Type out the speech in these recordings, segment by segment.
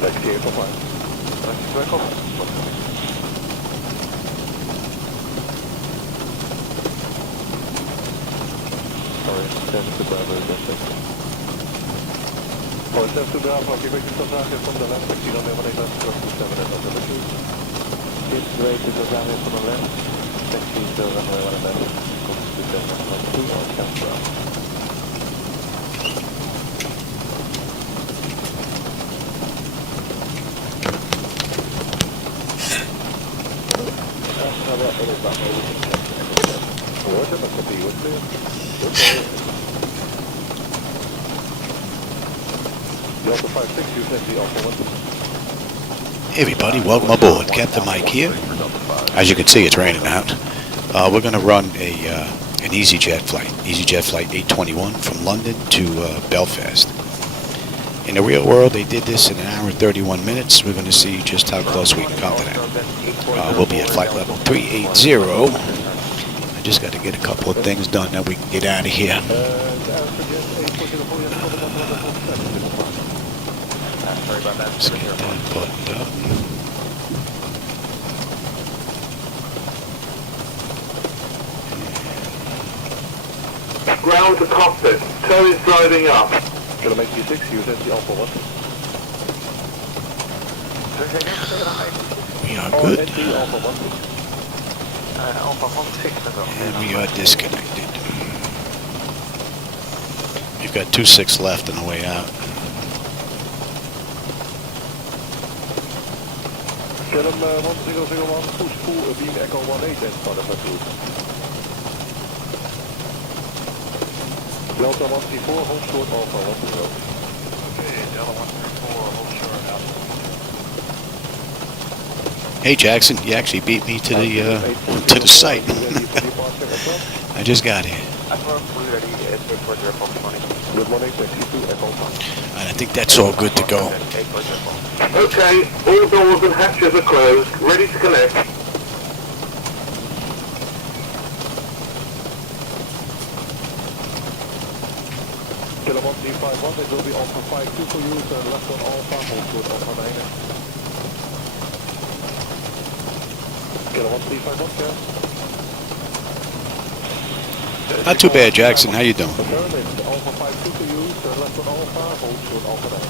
Taxi Echo 5. Taxi to Echo. Sorry, 7 to Bravo, just taxi. For 7 to Bravo, give me some target from the left, taxi runway 18 left, cross to 7 and over to 2. This way to the runway from the left, taxi to runway 18 left, cross to 7 and over to 2 on 7 Bravo. Hey everybody, welcome aboard. Captain Mike here. As you can see, it's raining out. We're going to run an EasyJet flight 821 from London to Belfast. In the real world, they did this in an hour and 31 minutes. We're going to see just how close we can come to that. We'll be at flight level 380. I just got to get a couple of things done, then we can get out of here. Let's get that buttoned up. Ground to cockpit. Tow is driving up. Gonna make you 6, use the Alpha 1. We are good. Alpha 1. Alpha 16 And we are disconnected. You've got 26 left on the way out. Tell them 1001, push full beam Echo 18 and start up at 2. Delta 134, hold short Alpha 10. Okay, Delta 134, hold short Alpha. Hey Jackson, you actually beat me to the site. I just got here. Good morning, taxi to Echo 1. And I think that's all good to go. Okay, all doors and hatches are closed. Ready to connect. Kilo 1351, it will be Alpha 52 for you, turn left on Alpha, hold short Alpha 9. Kilo 1351, yeah. Not too bad, Jackson. How you doing? Alpha 52 for you, turn left on Alpha, hold short Alpha 9.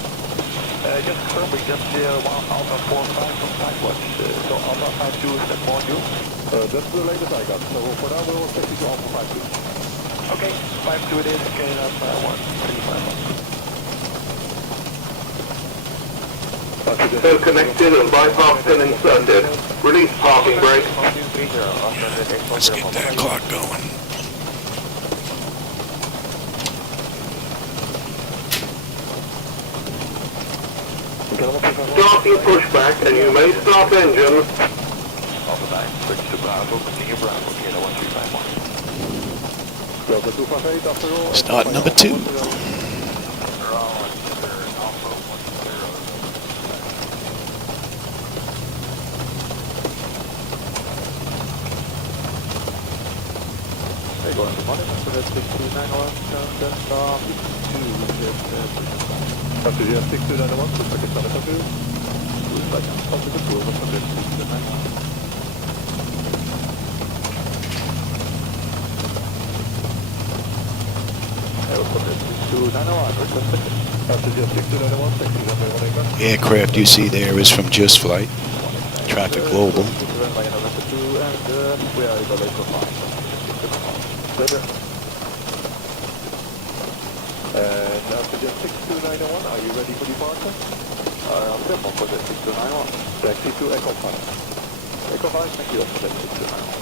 Just confirm, we just one Alpha 45 from Skywatch. So Alpha 52 is that more you? That's the latest I got. So for now we'll take you to Alpha 52. Okay, 52 it is, okay, that's 135. Tow connected and bypass pin inserted. Release parking brake. Let's get that clock going. Starting pushback and you may start engine. Alpha 9, switch to Bravo, continue Bravo, Kilo 1351. Start number 2. Passenger 6291, push back in front of you. The aircraft you see there is from Just Flight, Traffic Global. Passenger 6291, are you ready for departure? I'm set for the 6291. Taxi to Echo 5. Echo 5, thank you, for the 6291.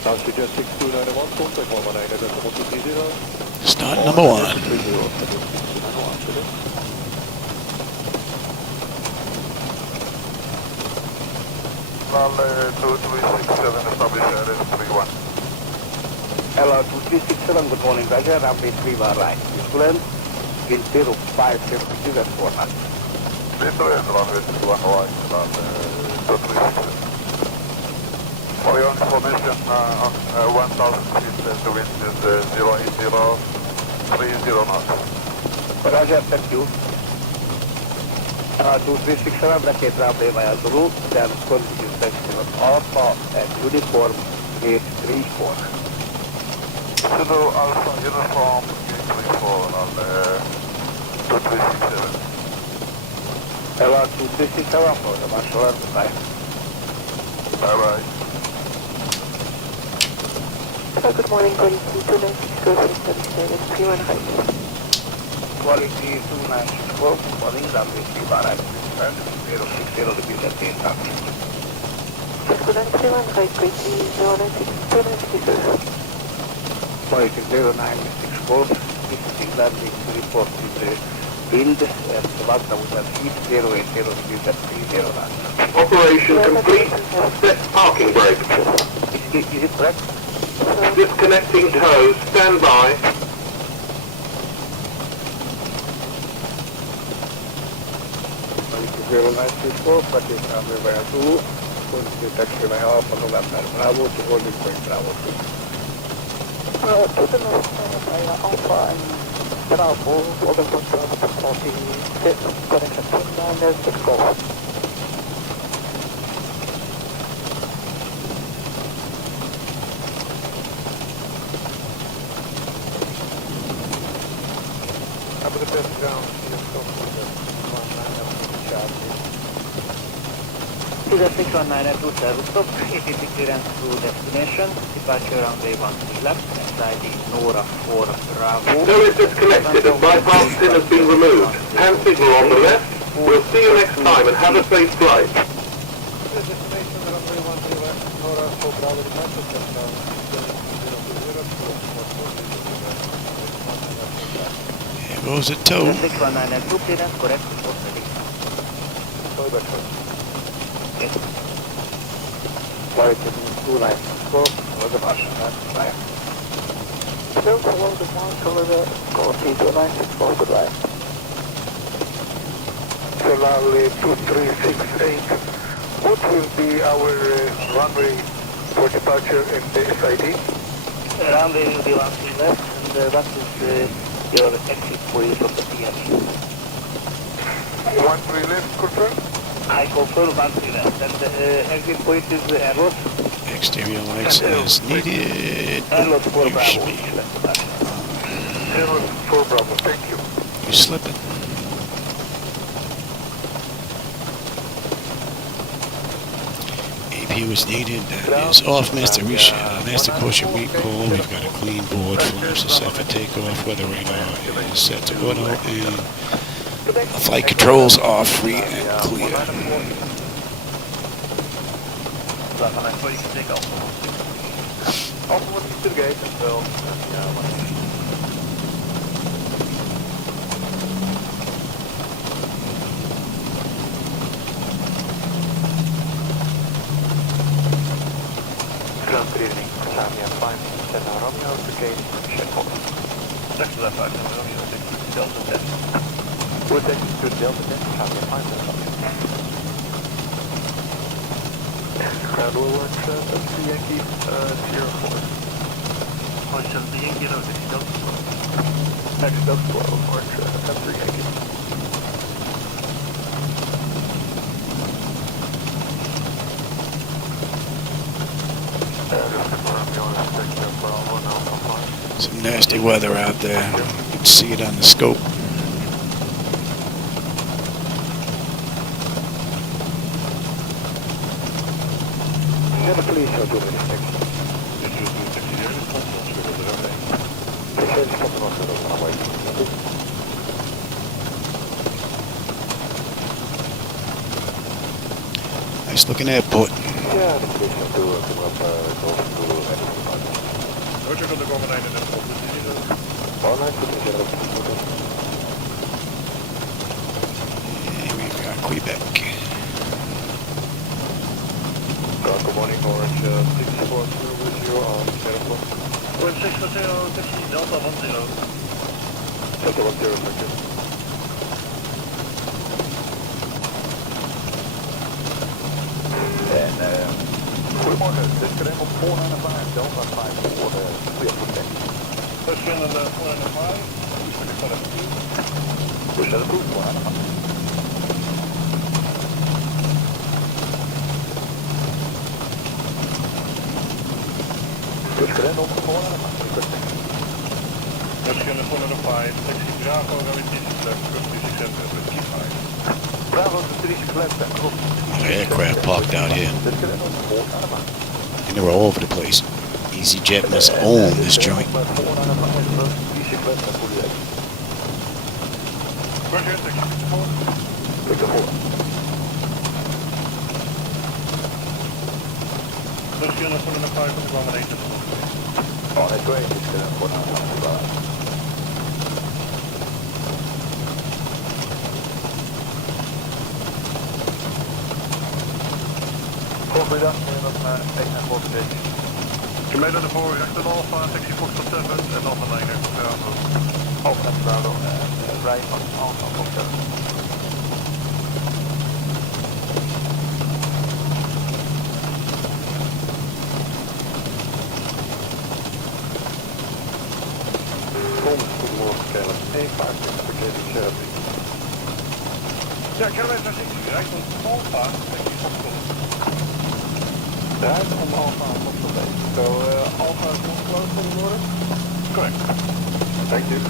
Passenger 6291, contact 119 at 1230. Start number 1. Runway 2367, establish area 31. Hello, 2367, good morning, Roger, runway 31 right. Discipline, wind 0550, that's 4 knots. Runway 31 right, 2367. For your information, on 1000 feet, the wind is 080, 30 knots. Roger, thank you. 2367, vacate runway via Zulu, then continue taxi on Alpha and Uniform 834. Zulu Alpha Uniform 834 on 2367. LR 2367 for the marshal and bye. Bye bye. Good morning, quality 296 P1 height. Quality 294, calling runway 3 right, 060 to be at 8 times. Good morning, P1 height, quality 096 Quality 0964, visiting landing to report with the wind and Savannah with a heat 080 degrees at 309. Operation complete. Set parking brake. Is it correct? Disconnecting tow. Stand by. Quality 0964, practice runway via Zulu, continue taxi via Alpha November Bravo to holding point Bravo 6. To the north via Alpha and Bravo, holding point Bravo to 46, connection 2964. Have the best ground. Cedar 619 at route service stop, ATC clearance to destination, departure runway 13 left, SID Nora 4 Bravo. Tow is disconnected and bypass pin has been removed. Hand signal on the left. We'll see you next time and have a safe flight. Destination runway 13 left, Nora 4 Bravo departure, touchdown 020, Here goes the tow. 619 at route clearance, correct, report ready. Sorry, back first. Yes. Quality 294, for the marshal and fire. Still below the marshal of the quality 2964, goodbye. So lovely 2368. What will be our runway for departure in the SID? Runway will be 13 left, and that is your exit way from the PME. 13 left, confirm? I confirm 13 left, and exit point is Airloss. Exterior lights as needed. Airloss 4 You Bravo. should be- Airloss 4 Bravo, thank you. You're slipping. AP was needed. That is off, Master Caution recall. We've got a clean board. Flaps are set for takeoff. Weather radar is set to auto, and flight controls are free and clear. So you can take Alpha 1. Alpha 1 to the gate until, Good evening, Samia 5, Delta Romeo to gate, check off. Taxi left 5, Romeo 6, Delta 10. We're taking to Delta 10, Samia 5, Delta. Ground will work, that's the Yankee 04. Oh, 70 Yankee, no, 6 Delta 12. Next Delta 12 will work, that's the Yankee. Some nasty weather out there. You can see it on the scope. Never please show do this next. Nice looking airport. Yeah, the police will do it. Go to anything. Roger, on the Gorman 9 and then All night, to And we've got Quebec. Good morning, Orange 6400 on airport. Orange 640, taxi Delta 10. Delta 10, thank you. Goedemorgen, dit is Kreml 495, Delta 5 voor de clear for taxi. Touchdown on the 495, push to the 2. Push that approved, 495. Russian 405, taxi Bravo, runway 36 left, cross 36 center, 55. Bravo to 36 left, cross. Aircraft parked out here. And they were all over the place. EasyJet must own this joint. Roger, taxi 54. Russian 405 on the ground 8 Oh, that's great. It's going to put on Goedemiddag, meneer 1 naar Volkswagen. Gemeen de voorrecht een Alpha, taxi Foxtrot 7 en dan een liner. Over naar Bravo en rij van Alpha Volkswagen. Goedemorgen, Keller. 156 verkeering service. Ja, Keller naar 6, rijdt van Alpha, taxi Foxtrot. Right on Alpha Volkswagen. So Alpha is not closed anymore? Correct. Thank you.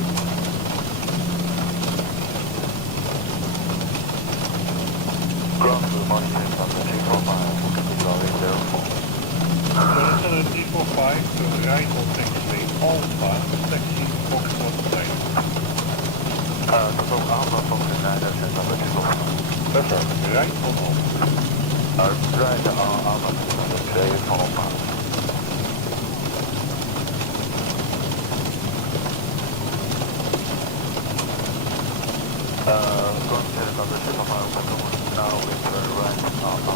Ground to the margin from the 345, So dat is een 345, rijdt op taxi Alpha, taxi Foxtrot 9. Dat is ook Alpha Volkswagen, dat is number 345. Buffer, rijdt van Alpha. Right on Alpha Volkswagen van Alpha. Going to the number 345, now with the right on Alpha.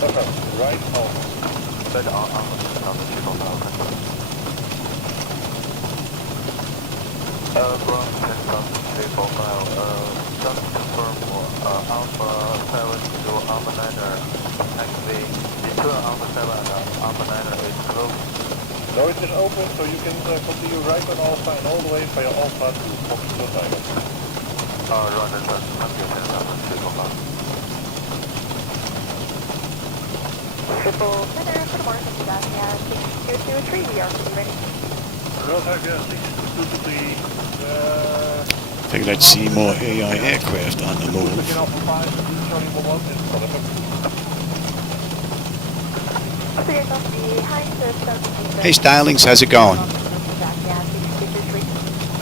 Buffer, right Alpha. Right on Alpha, number 345. Ground 345, just to confirm Alpha 7 to Alpha 9er, actually between Alpha 7 and Alpha 9er is closed. No, it is open, so you can continue right on Alpha and all the way via Alpha to Foxtrot 9. Runner just computer number 345. Triple Center, good morning, Philadelphia, 6223, we are ready. Philadelphia 6223, I figured I'd see more AI aircraft on the move. begin Alpha 5, Charlie 11 is Philadelphia. Hey Stylings, how's it going?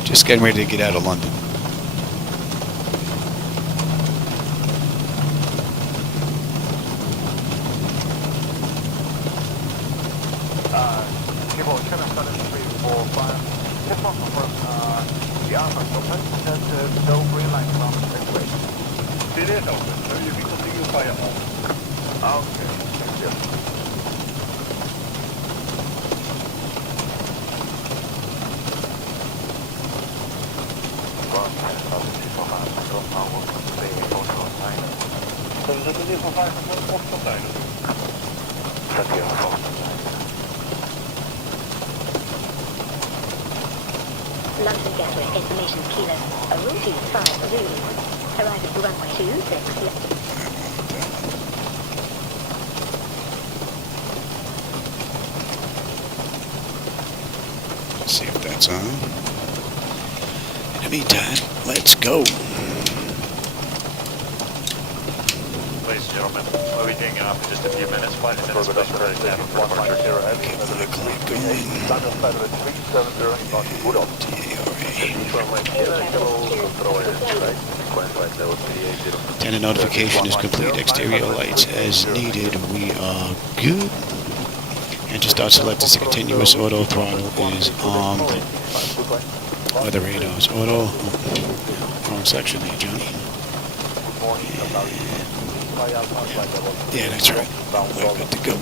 Just getting ready to get out of London. People should have done it 345. Just want to confirm the Alpha is open, there's no green light around the taxiway. It is open, so you can continue via Alpha. Okay, thank you. So we zetten in van 5 naar Foxtrot 9. Thank you. London Gatwick, information Kilo, a routine 5 Zulu. Arrive at runway 26 left. See if that's on. In the meantime, let's go. Ladies and gentlemen, we'll be taking off in just a few minutes. Flight attendants, please prepare to cabin for departure. Get my clock going. Antenna notification is complete. Exterior lights as needed. We are good. Enter start selected. The continuous auto throttle is armed. Weather radars auto. Oh, wrong section there, Johnny. Yeah, that's right. We're good to go.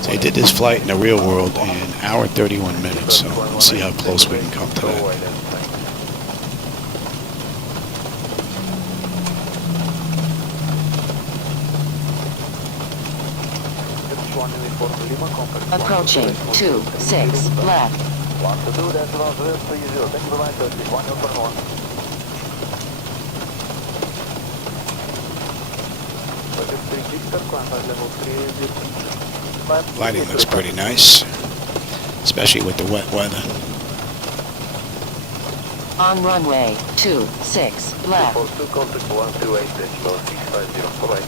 So I did this flight in the real world in an hour 31 minutes, so we'll see how close we can come to that. Approaching 26 left. 122, that's 130, thank you very much, 1041. Lighting looks pretty nice, especially with the wet weather. On runway 26 left. 242 contact 128.650. Bye-bye.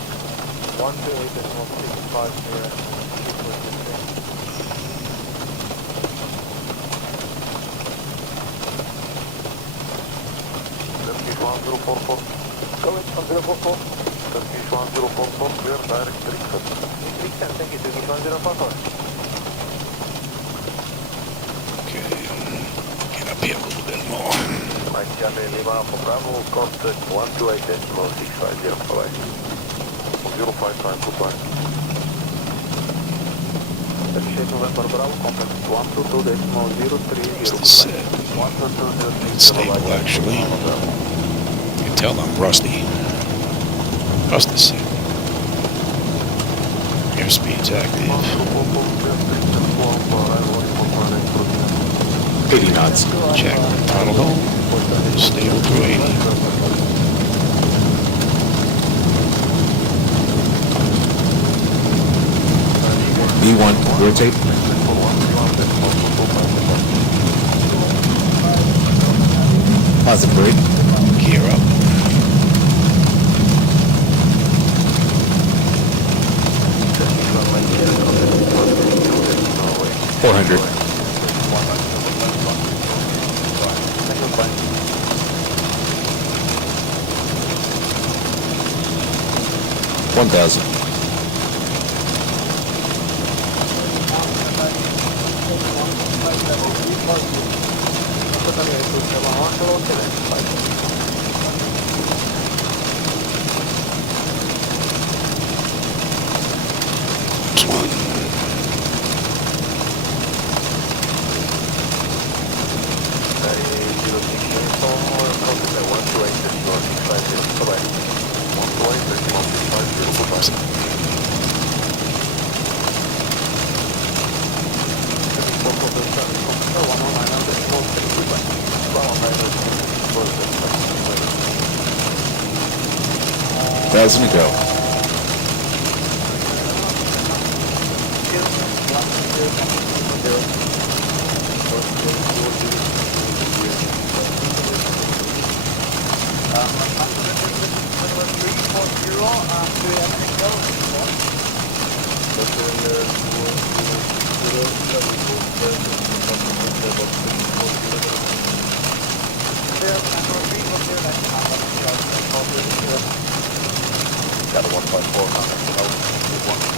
1044. Go ahead, 1044. Turkish 1044, clear direct Brixton. Brixton, thank you, Turkish 1044. Okay, get up here a little bit more. Mike Charlie Lima for Bravo, contact 128.650. Bye-bye. 055, goodbye. Turkish November Bravo, contact 122.030. What's the set? It's stable, actually. You can tell I'm rusty. What's the set? Airspeed's active. 80 knots. Check. Throttle hold. Stable through 80. V1, rotate. Positive brake. Gear up. $400. 1,000. This one. Thousand to go. Got a 154 contact below. 1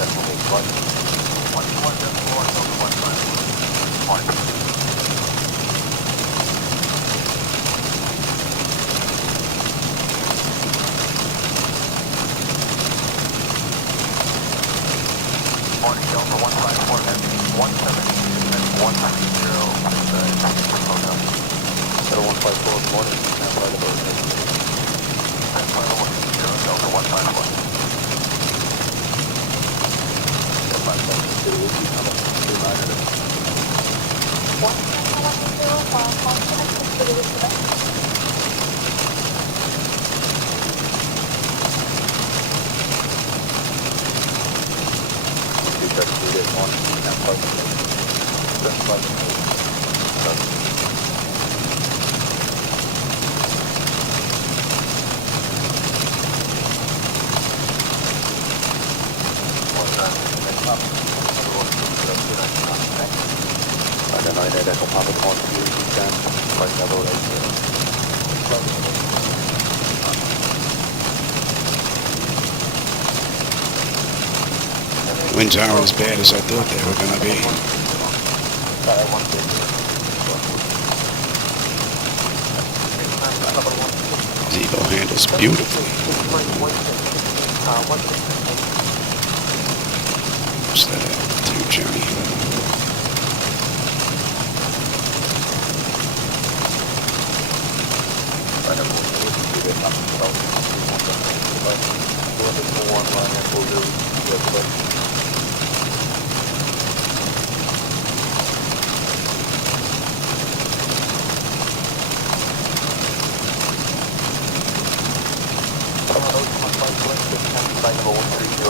Winds aren't as bad as I thought they were going to be. Zibo handles beautifully. What's that altitude, Johnny? Number 130.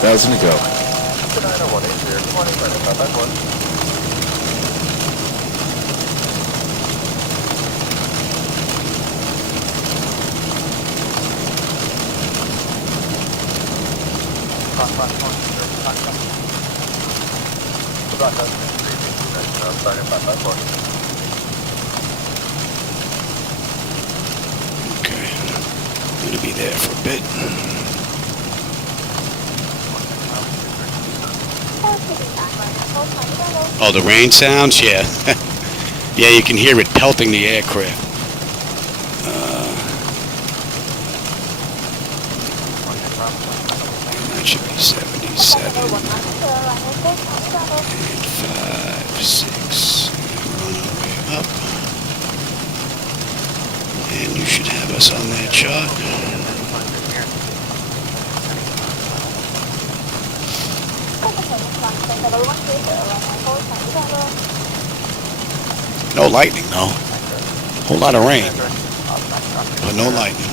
Thousand to go. Okay. I'm gonna be there for a bit. Oh, the rain sounds? Yeah. Yeah, you can hear it pelting the aircraft. That should be 77. And 5, 6. Run our way up. And you should have us on that chart. No lightning, no. Whole lot of rain, but no lightning.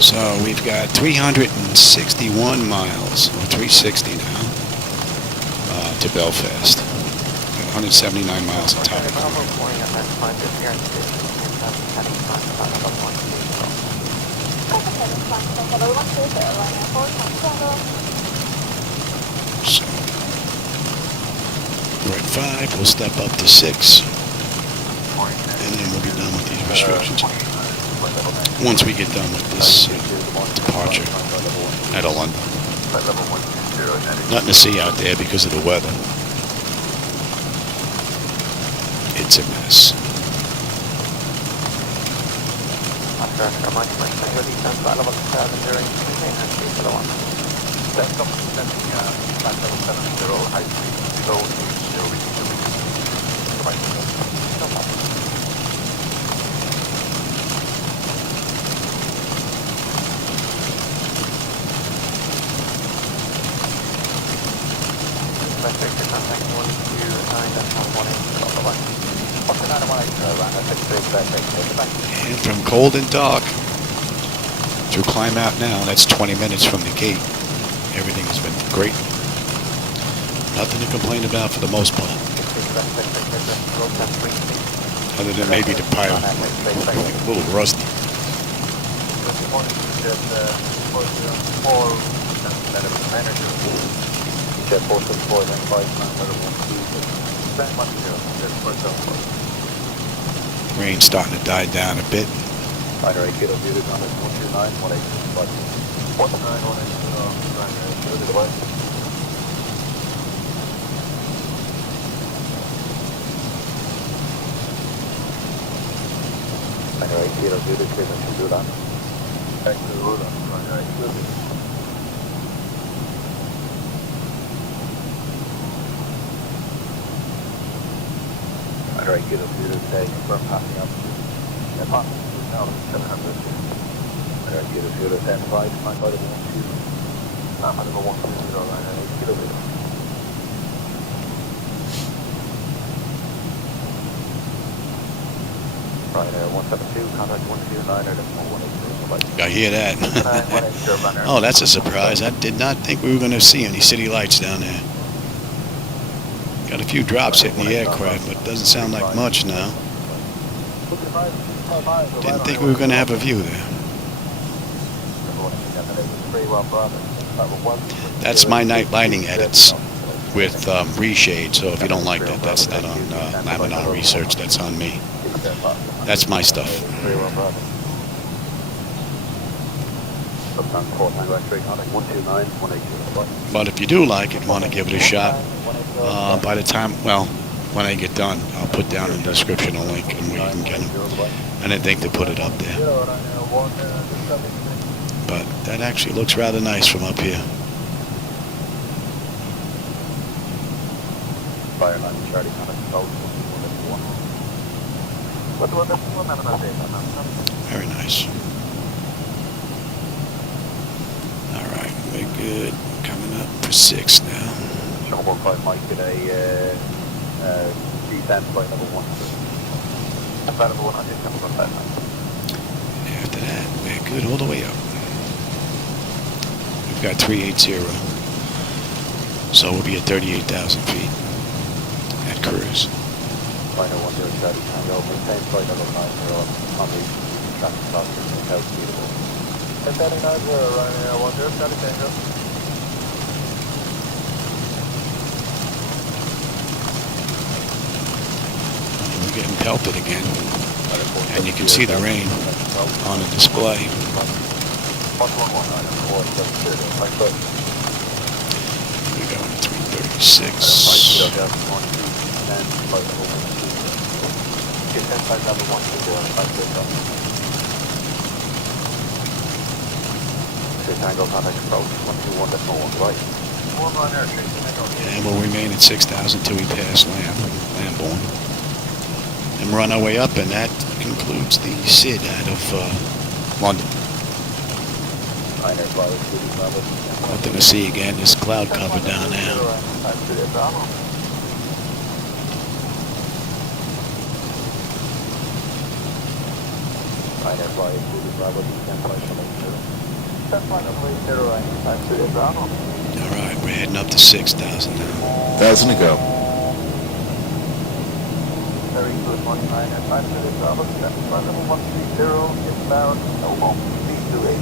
So we've got 361 miles, or 360 now, to Belfast. 179 miles of time. So we're at 5, we'll step up to 6, and then we'll be done with these restrictions. Once we get done with this departure out of London. Nothing to see out there because of the weather. It's a mess. And from cold and dark to climb out now, that's 20 minutes from the gate. Everything has been great. Nothing to complain about for the most part. Other than maybe the pilot, a little rusty. Rain's starting to die down a bit. I hear that. Oh, that's a surprise. I did not think we were going to see any city lights down there. Got a few drops hitting the aircraft, but it doesn't sound like much now. Didn't think we were going to have a view there. That's my night lighting edits with reshade, so if you don't like that, that's not on Laminar Research, that's on me. That's my stuff. But if you do like it, want to give it a shot, by the time, well, when I get done, I'll put down in the description a link and where you can get them. I didn't think to put it up there. But that actually looks rather nice from up here. Very nice. Alright, we're good. Coming up for 6 now. After that, we're good all the way up. We've got 380. So we'll be at 38,000 feet at cruise. We're getting pelted again, and you can see the rain on the display. We're going to 336. And we'll remain at 6,000 till we pass Lambourne. And we're on our way up, and that concludes the SID out of London. Nothing to see again, this cloud cover down there. Alright, we're heading up to 6,000 now. 1,000 to go. Very good, 19er, time to the Bravo, standing by level 130, inbound, no more, B28.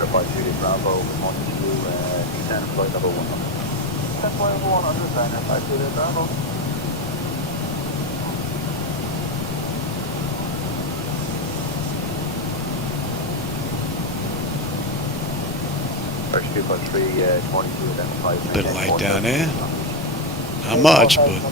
152 Bravo, 122, descend, flight level 100. Descend flight level 100, diner, 52 Bravo. First 2.3, 22, then 5. Bit of light down there. Not much, but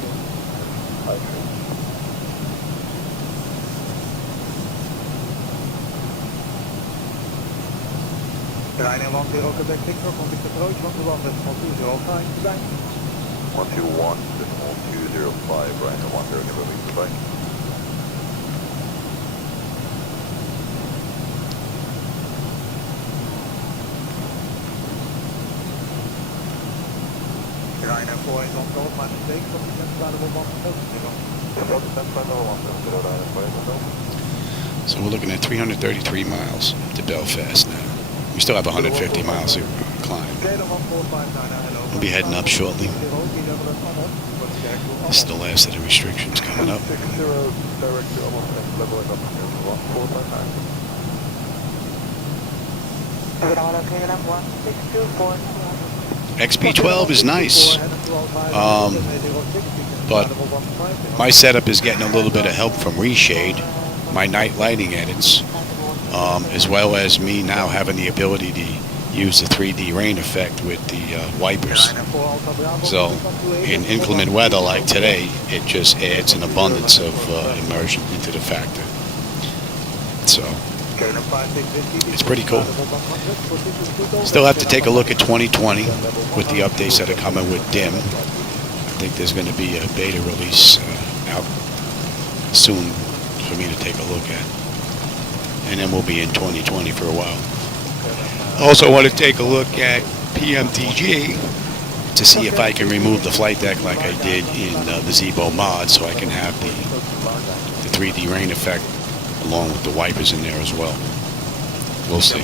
Ryanair 10 Quebec Victor, contact approach 121.205 goodbye. 121.205, Ryanair 10 Quebec, goodbye. Ryanair 4 is on call, my mistake, from the descent level 170. so we're looking at 333 miles to Belfast now. We still have 150 miles to climb. We'll be heading up shortly. This is the last of the restrictions coming up. XP12 is nice, but my setup is getting a little bit of help from reshade, my night lighting edits, as well as me now having the ability to use the 3D rain effect with the wipers. So in inclement weather like today, it just adds an abundance of immersion into the factor. So it's pretty cool. Still have to take a look at 2020 with the updates that are coming with DIM. I think there's going to be a beta release out soon for me to take a look at. And then we'll be in 2020 for a while. Also want to take a look at PMTG to see if I can remove the flight deck like I did in the Zibo Mod, so I can have the 3D rain effect along with the wipers in there as well. We'll see.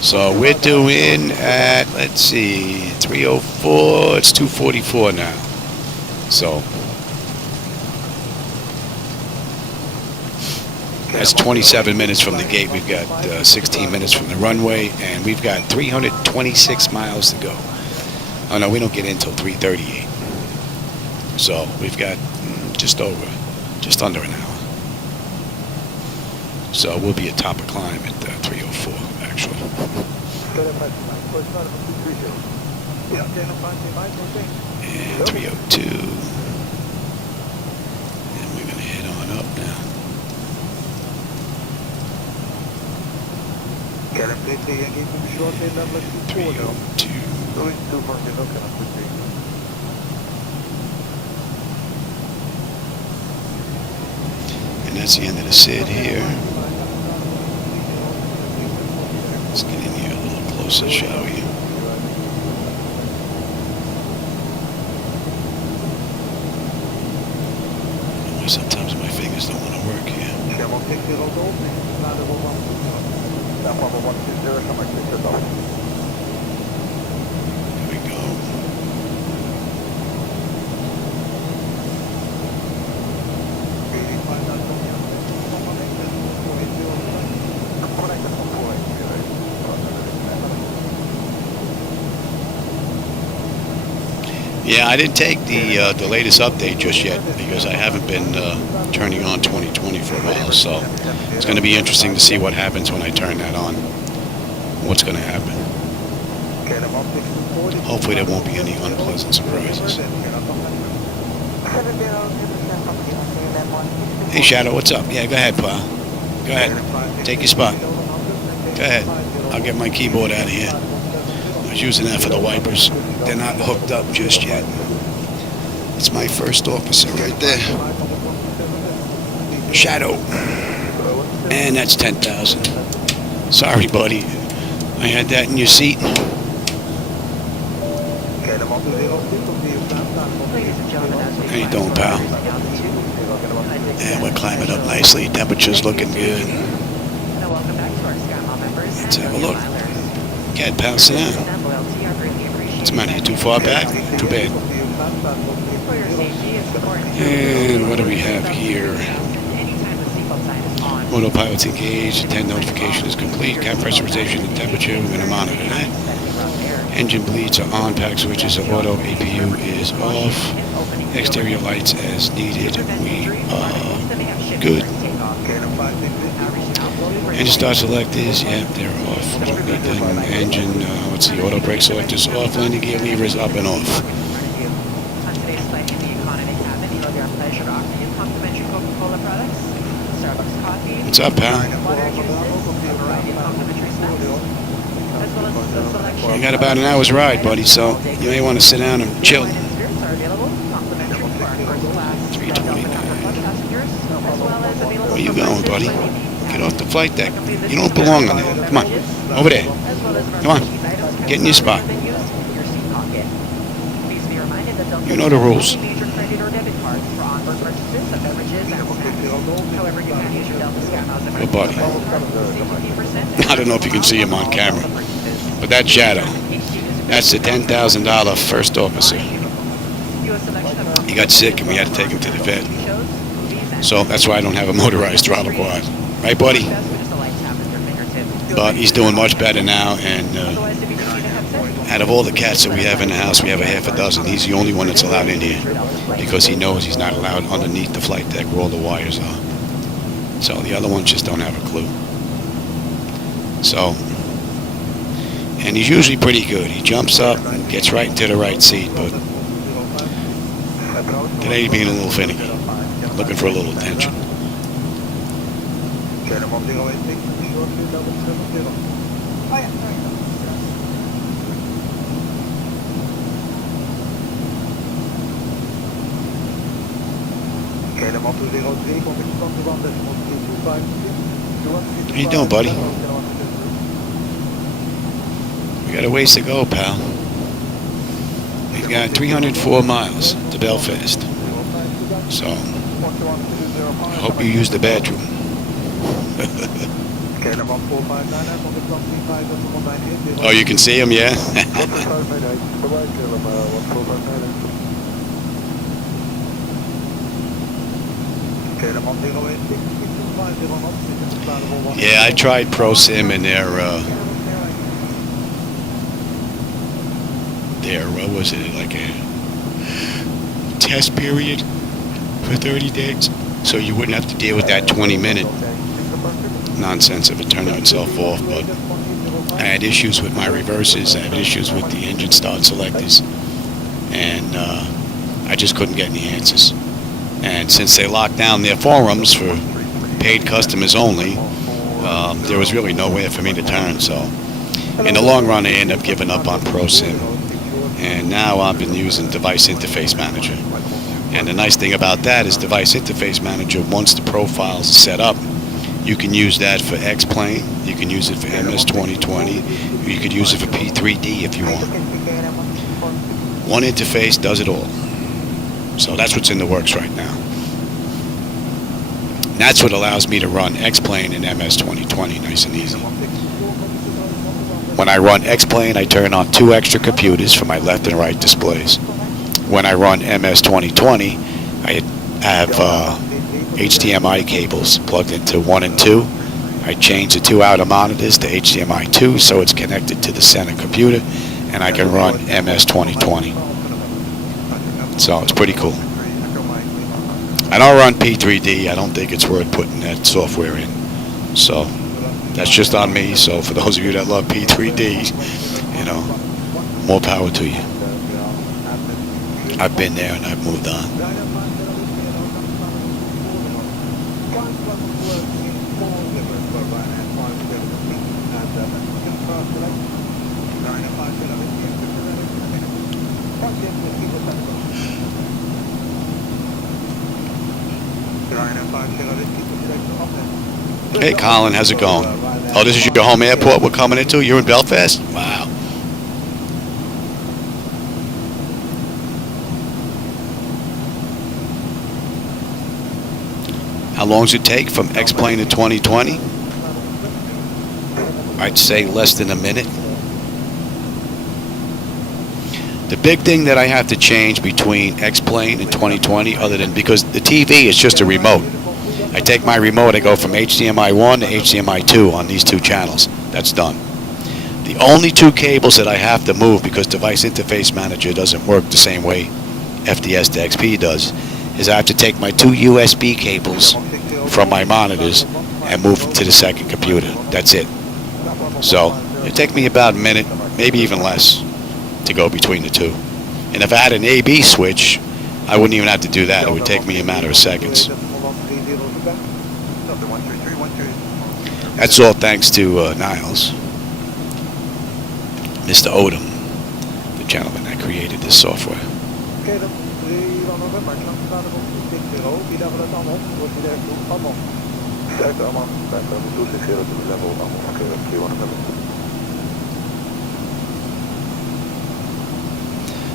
So we're doing at, let's see, 304, it's 244 now. So That's 27 minutes from the gate. We've got 16 minutes from the runway, and we've got 326 miles to go. Oh no, we don't get in until 3:38. So we've got just under an hour. So we'll be at top of climb at 3:04 actually. And 3:02. And we're gonna head on up now. 3:02. And that's the end of the SID here. Let's get in here a little closer, shall we? Sometimes my fingers don't want to work here. Here we go. Yeah, I didn't take the latest update just yet because I haven't been turning on 2020 for a while. So it's going to be interesting to see what happens when I turn that on. What's going to happen? Hopefully there won't be any unpleasant surprises. Hey Shadow, what's up? Yeah, go ahead, pal. Go ahead. Take your spot. Go ahead. I'll get my keyboard out of here. I was using that for the wipers. They're not hooked up just yet. It's my first officer right there. Shadow. And that's 10,000. Sorry, buddy. I had that in your seat. How you doing, pal? And we're climbing up nicely. Temperature's looking good. Let's have a look. Cat pal, sit down. What's the matter? You too far back? Too bad. And what do we have here? Autopilot's engaged. 10 notification is complete. Cap pressurization and temperature. We're going to monitor that. Engine bleeds are on. Pack switches are auto. APU is off. Exterior lights as needed. We are good. Engine start select is, yeah, they're off. We don't need them. Engine, let's see, auto brake selectors off. Landing gear levers up and off. What's up, pal? You got about an hour's ride, buddy, so you may want to sit down and chill. 329. Where you going, buddy? Get off the flight deck. You don't belong on there. Come on. Over there. Come on. Get in your spot. You know the rules. Good buddy. I don't know if you can see him on camera, but that's Shadow. That's the $10,000 first officer. He got sick and we had to take him to the vet. So that's why I don't have a motorized throttle quad. Right, buddy? But he's doing much better now, and out of all the cats that we have in the house, we have a half a dozen. He's the only one that's allowed in here because he knows he's not allowed underneath the flight deck where all the wires are. So the other ones just don't have a clue. So, and he's usually pretty good. He jumps up and gets right into the right seat, but today he's being a little finicky, looking for a little attention. How you doing, buddy? We got a ways to go, pal. We've got 304 miles to Belfast. So, I hope you use the bathroom. Oh, you can see him, yeah? Yeah, I tried ProSim in their what was it, like a test period for 30 days, so you wouldn't have to deal with that 20-minute nonsense if it turned itself off. But I had issues with my reverses, I had issues with the engine start selectors, and I just couldn't get any answers. And since they locked down their forums for paid customers only, there was really nowhere for me to turn. So in the long run, I ended up giving up on ProSim, and now I've been using Device Interface Manager. And the nice thing about that is Device Interface Manager, once the profile's set up, you can use that for X-Plane, you can use it for MS-2020, you could use it for P3D if you want. One interface does it all. So that's what's in the works right now. And that's what allows me to run X-Plane and MS-2020 nice and easy. When I run X-Plane, I turn on 2 extra computers for my left and right displays. When I run MS-2020, I have HDMI cables plugged into 1 and 2. I change the 2 outer monitors to HDMI 2 so it's connected to the center computer, and I can run MS-2020. So it's pretty cool. I don't run P3D. I don't think it's worth putting that software in. So that's just on me. So for those of you that love P3D, you know, more power to you. I've been there and I've moved on. Hey Colin, how's it going? Oh, this is your home airport we're coming into? You're in Belfast? Wow. How long does it take from X-Plane to 2020? I'd say less than a minute. The big thing that I have to change between X-Plane and 2020, other than because the TV is just a remote. I take my remote, I go from HDMI 1 to HDMI 2 on these 2 channels. That's done. The only 2 cables that I have to move, because Device Interface Manager doesn't work the same way FDS to XP does, is I have to take my 2 USB cables from my monitors and move them to the second computer. That's it. So it takes me about a minute, maybe even less, to go between the 2. And if I had an AB switch, I wouldn't even have to do that. It would take me a matter of seconds. That's all thanks to Niles, Mr. Odom, the gentleman that created this software.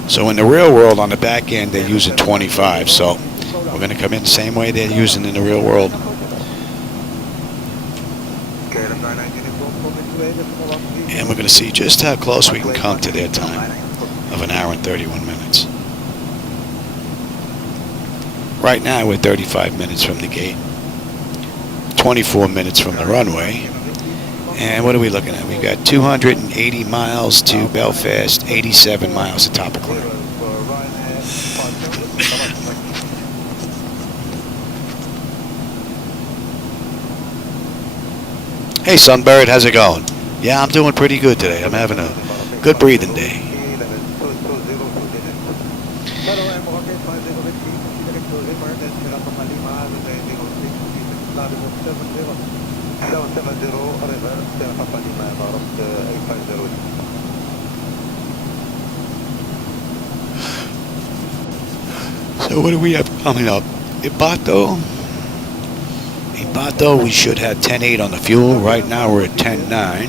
So in the real world, on the back end, they're using 25. So we're going to come in the same way they're using in the real world. And we're going to see just how close we can come to their time of 1 hour and 31 minutes. Right now we're 35 minutes from the gate, 24 minutes from the runway. And what are we looking at? We've got 280 miles to Belfast, 87 miles to top of climb. Hey Sunbird, how's it going? Yeah, I'm doing pretty good today. I'm having a good breathing day. So what do we have coming up? Ibato, we should have 10.8 on the fuel. Right now we're at 10.9.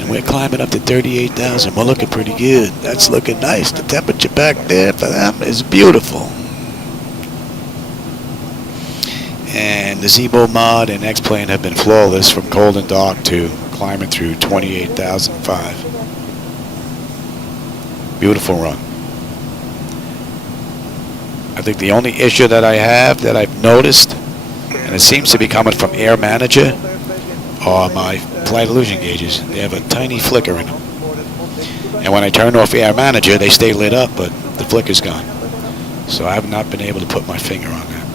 And we're climbing up to 38,000. We're looking pretty good. That's looking nice. The temperature back there for them is beautiful. And the Zibo Mod and X-Plane have been flawless from cold and dark to climbing through 28,005. Beautiful run. I think the only issue that I have that I've noticed, and and it seems to be coming from Air Manager or my flight illusion gauges. They have a tiny flicker in them. And when I turn off Air Manager, they stay lit up, but the flicker's gone. So I have not been able to put my finger on that.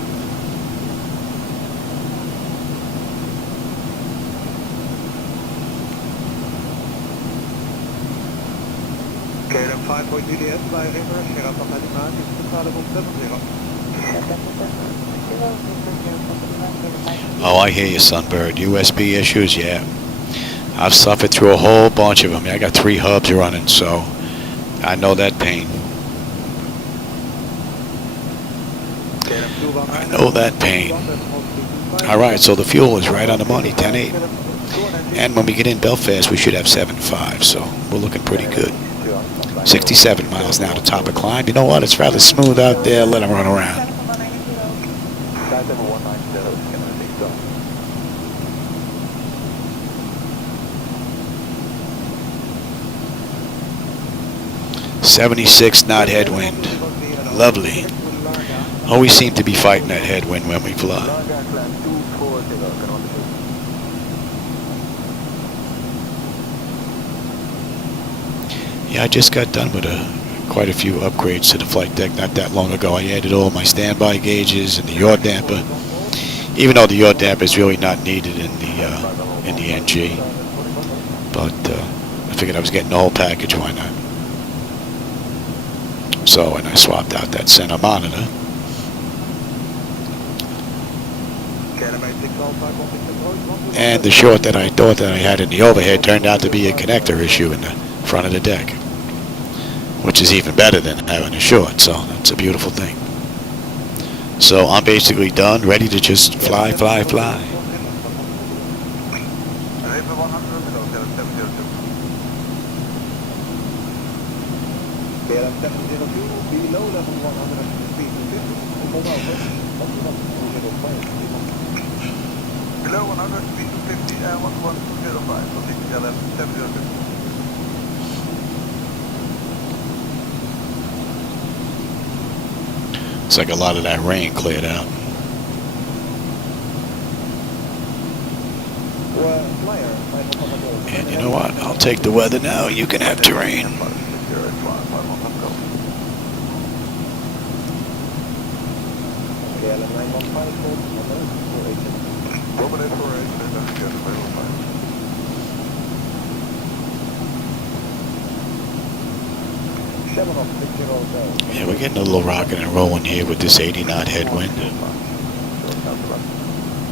KLM 5 Juliet by River, Sierra Papa Lima, centrale op 70. Oh, I hear you, Sunbird. USB issues, yeah. I've suffered through a whole bunch of them. I got 3 hubs running, so I know that pain. I know that pain. Alright, so the fuel is right on the money, 10.8. And when we get in Belfast, we should have 7.5, so we're looking pretty good. 67 miles now to top of climb. You know what? It's rather smooth out there. Let them run around. .76 knot headwind. Lovely. Always seem to be fighting that headwind when we fly. Yeah, I just got done with quite a few upgrades to the flight deck not that long ago. I added all my standby gauges and the yaw damper, even though the yaw damper is really not needed in the NG. But I figured I was getting the whole package. Why not? So, and I swapped out that center monitor. And the short that I thought that I had in the overhead turned out to be a connector issue in the front of the deck, which is even better than having a short, so that's a beautiful thing. So I'm basically done, ready to just fly, fly, fly. Below level 100 speed to 50. Below 100 speed to 50 and 1105. So EGKK 702. Looks like a lot of that rain cleared out. And you know what? I'll take the weather now. You can have terrain. Yeah, we're getting a little rocking and rolling here with this 80 knot headwind.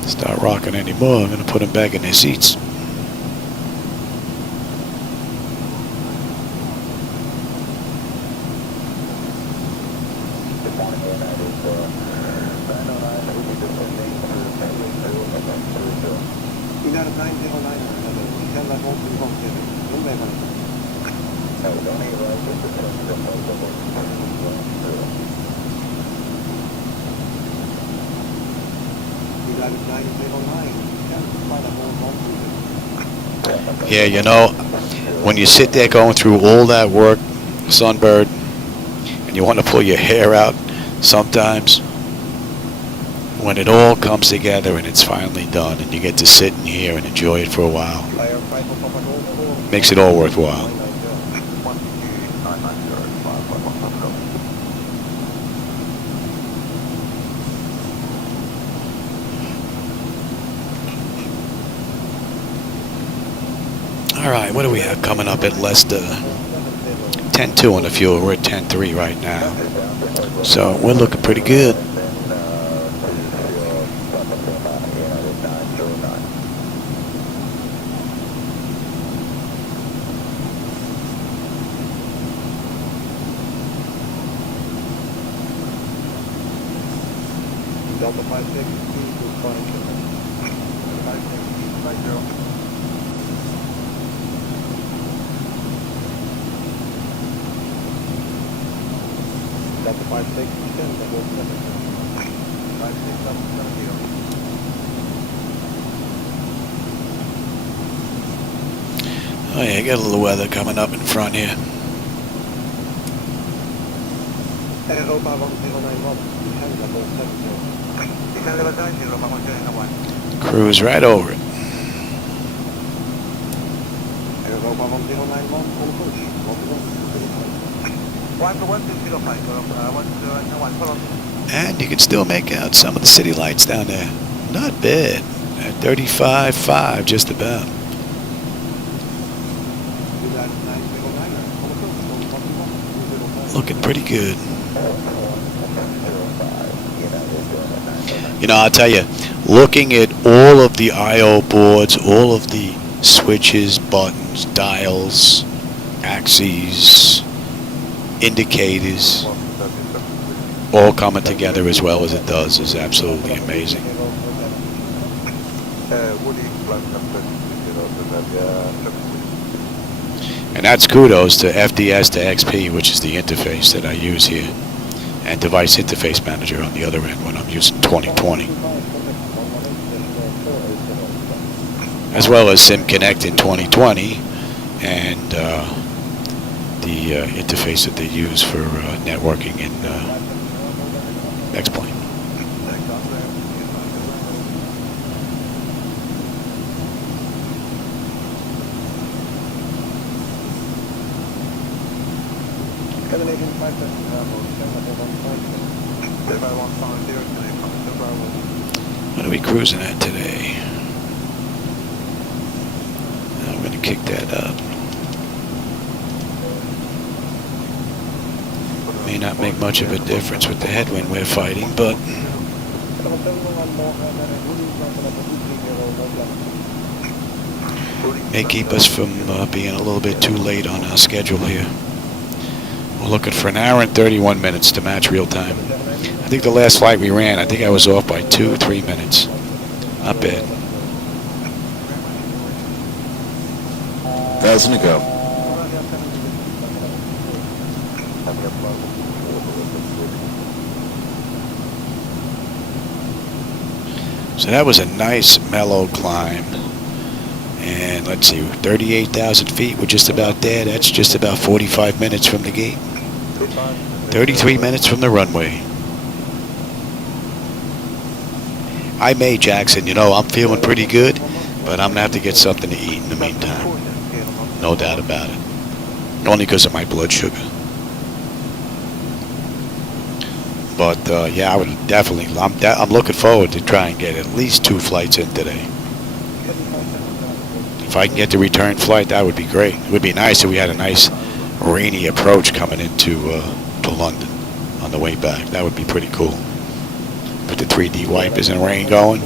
Start rocking anymore, I'm going to put them back in their seats. Yeah, you know, when you sit there going through all that work, Sunbird, and you want to pull your hair out sometimes, when it all comes together and it's finally done and you get to sit in here and enjoy it for a while, makes it all worthwhile. Alright, what do we have coming up at Leicester? 10.2 on the fuel. We're at 10.3 right now. So we're looking pretty good. Delta 56, Delta 56, Oh yeah, got a little weather coming up in front here. Europa 109 level 70. Cruise right over it. And you can still make out some of the city lights down there. Not bad. At 35.5, just about. Looking pretty good. You know, I'll tell you, looking at all of the I/O boards, all of the switches, buttons, dials, axes, indicators, all coming together as well as it does is absolutely amazing. And that's kudos to FDS to XP, which is the interface that I use here, and Device Interface Manager on the other end when I'm using 2020. As well as SimConnect in 2020 and the interface that they use for networking in X-Plane. What are we cruising at today? I'm going to kick that up. May not make much of a difference with the headwind we're fighting, but may keep us from being a little bit too late on our schedule here. We're looking for an hour and 31 minutes to match real time. I think the last flight we ran, I think I was off by 2-3 minutes. Not bad. 1,000 to go. So that was a nice mellow climb. And let's see, 38,000 feet. We're just about there. That's just about 45 minutes from the gate. 33 minutes from the runway. I may, Jackson. You know, I'm feeling pretty good, but I'm going to have to get something to eat in the meantime. No doubt about it. Only because of my blood sugar. But, yeah, I would definitely, I'm looking forward to try and get at least 2 flights in today. If I can get the return flight, that would be great. It would be nice if we had a nice rainy approach coming into to London on the way back. That would be pretty cool. With the 3D wipers and rain going.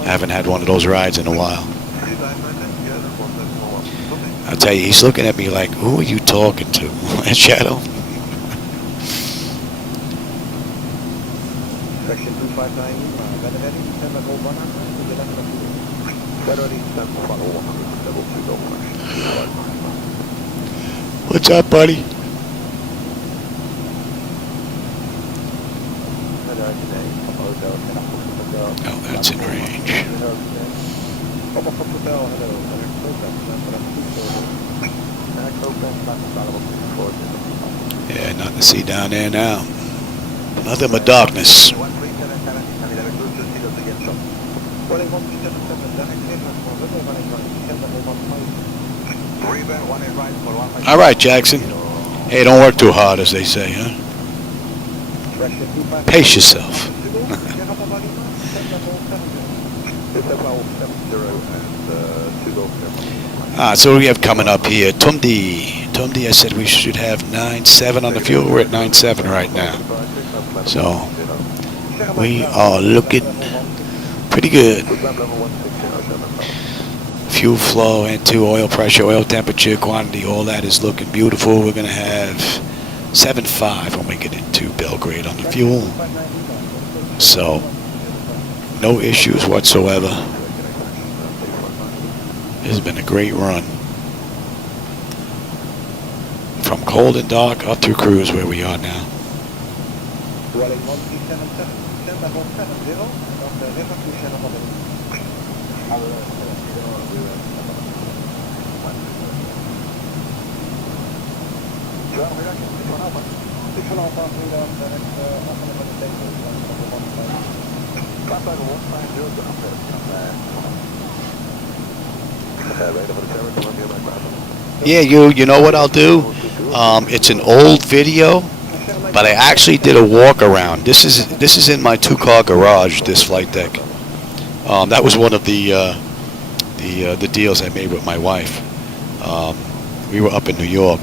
I haven't had one of those rides in a while. I'll tell you, he's looking at me like, who are you talking to? That Shadow? Section 259, weather ready, stand by hold 100, to the left of the weather ready, stand by hold 100, level 2 What's up, buddy? Oh, that's in range. Yeah, nothing to see down there now. Nothing but darkness. All right, Jackson. Hey, don't work too hard, as they say, huh? Pace yourself. So what do we have coming up here? Tumdi, I said we should have 9.7 on the fuel. We're at 9.7 right now. So we are looking pretty good. Fuel flow, N2, oil pressure, oil temperature, quantity, all that is looking beautiful. We're going to have 7.5 when we get into Belgrade on the fuel. So no issues whatsoever. This has been a great run. From cold and dark up through cruise where we are now. Yeah, you know what I'll do? It's an old video, but I actually did a walk around. This is in my 2-car garage. This flight deck. That was one of the deals I made with my wife. We were up in New York,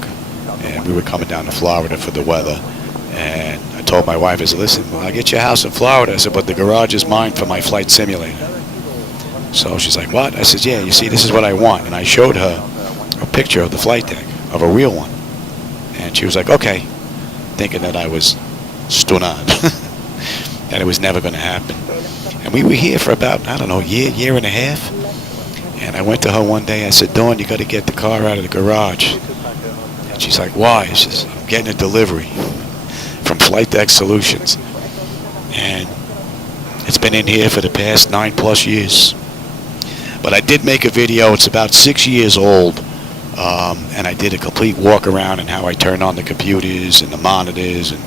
and we were coming down to Florida for the weather. And I told my wife, I said, listen, when I get your house in Florida, I said, but the garage is mine for my flight simulator. So she's like, what? I said, yeah, you see, this is what I want. And I showed her a picture of the flight deck, of a real one. And she was like, okay, thinking that I was stun on, that it was never going to happen. And we were here for about, I don't know, year and a half. And I went to her one day, I said, Dawn, you got to get the car out of the garage. And she's like, why? She says, I'm getting a delivery from Flightdeck Solutions. And it's been in here for the past 9+ years. But I did make a video, it's about 6 years old, and I did a complete walk around and how I turned on the computers and the monitors. And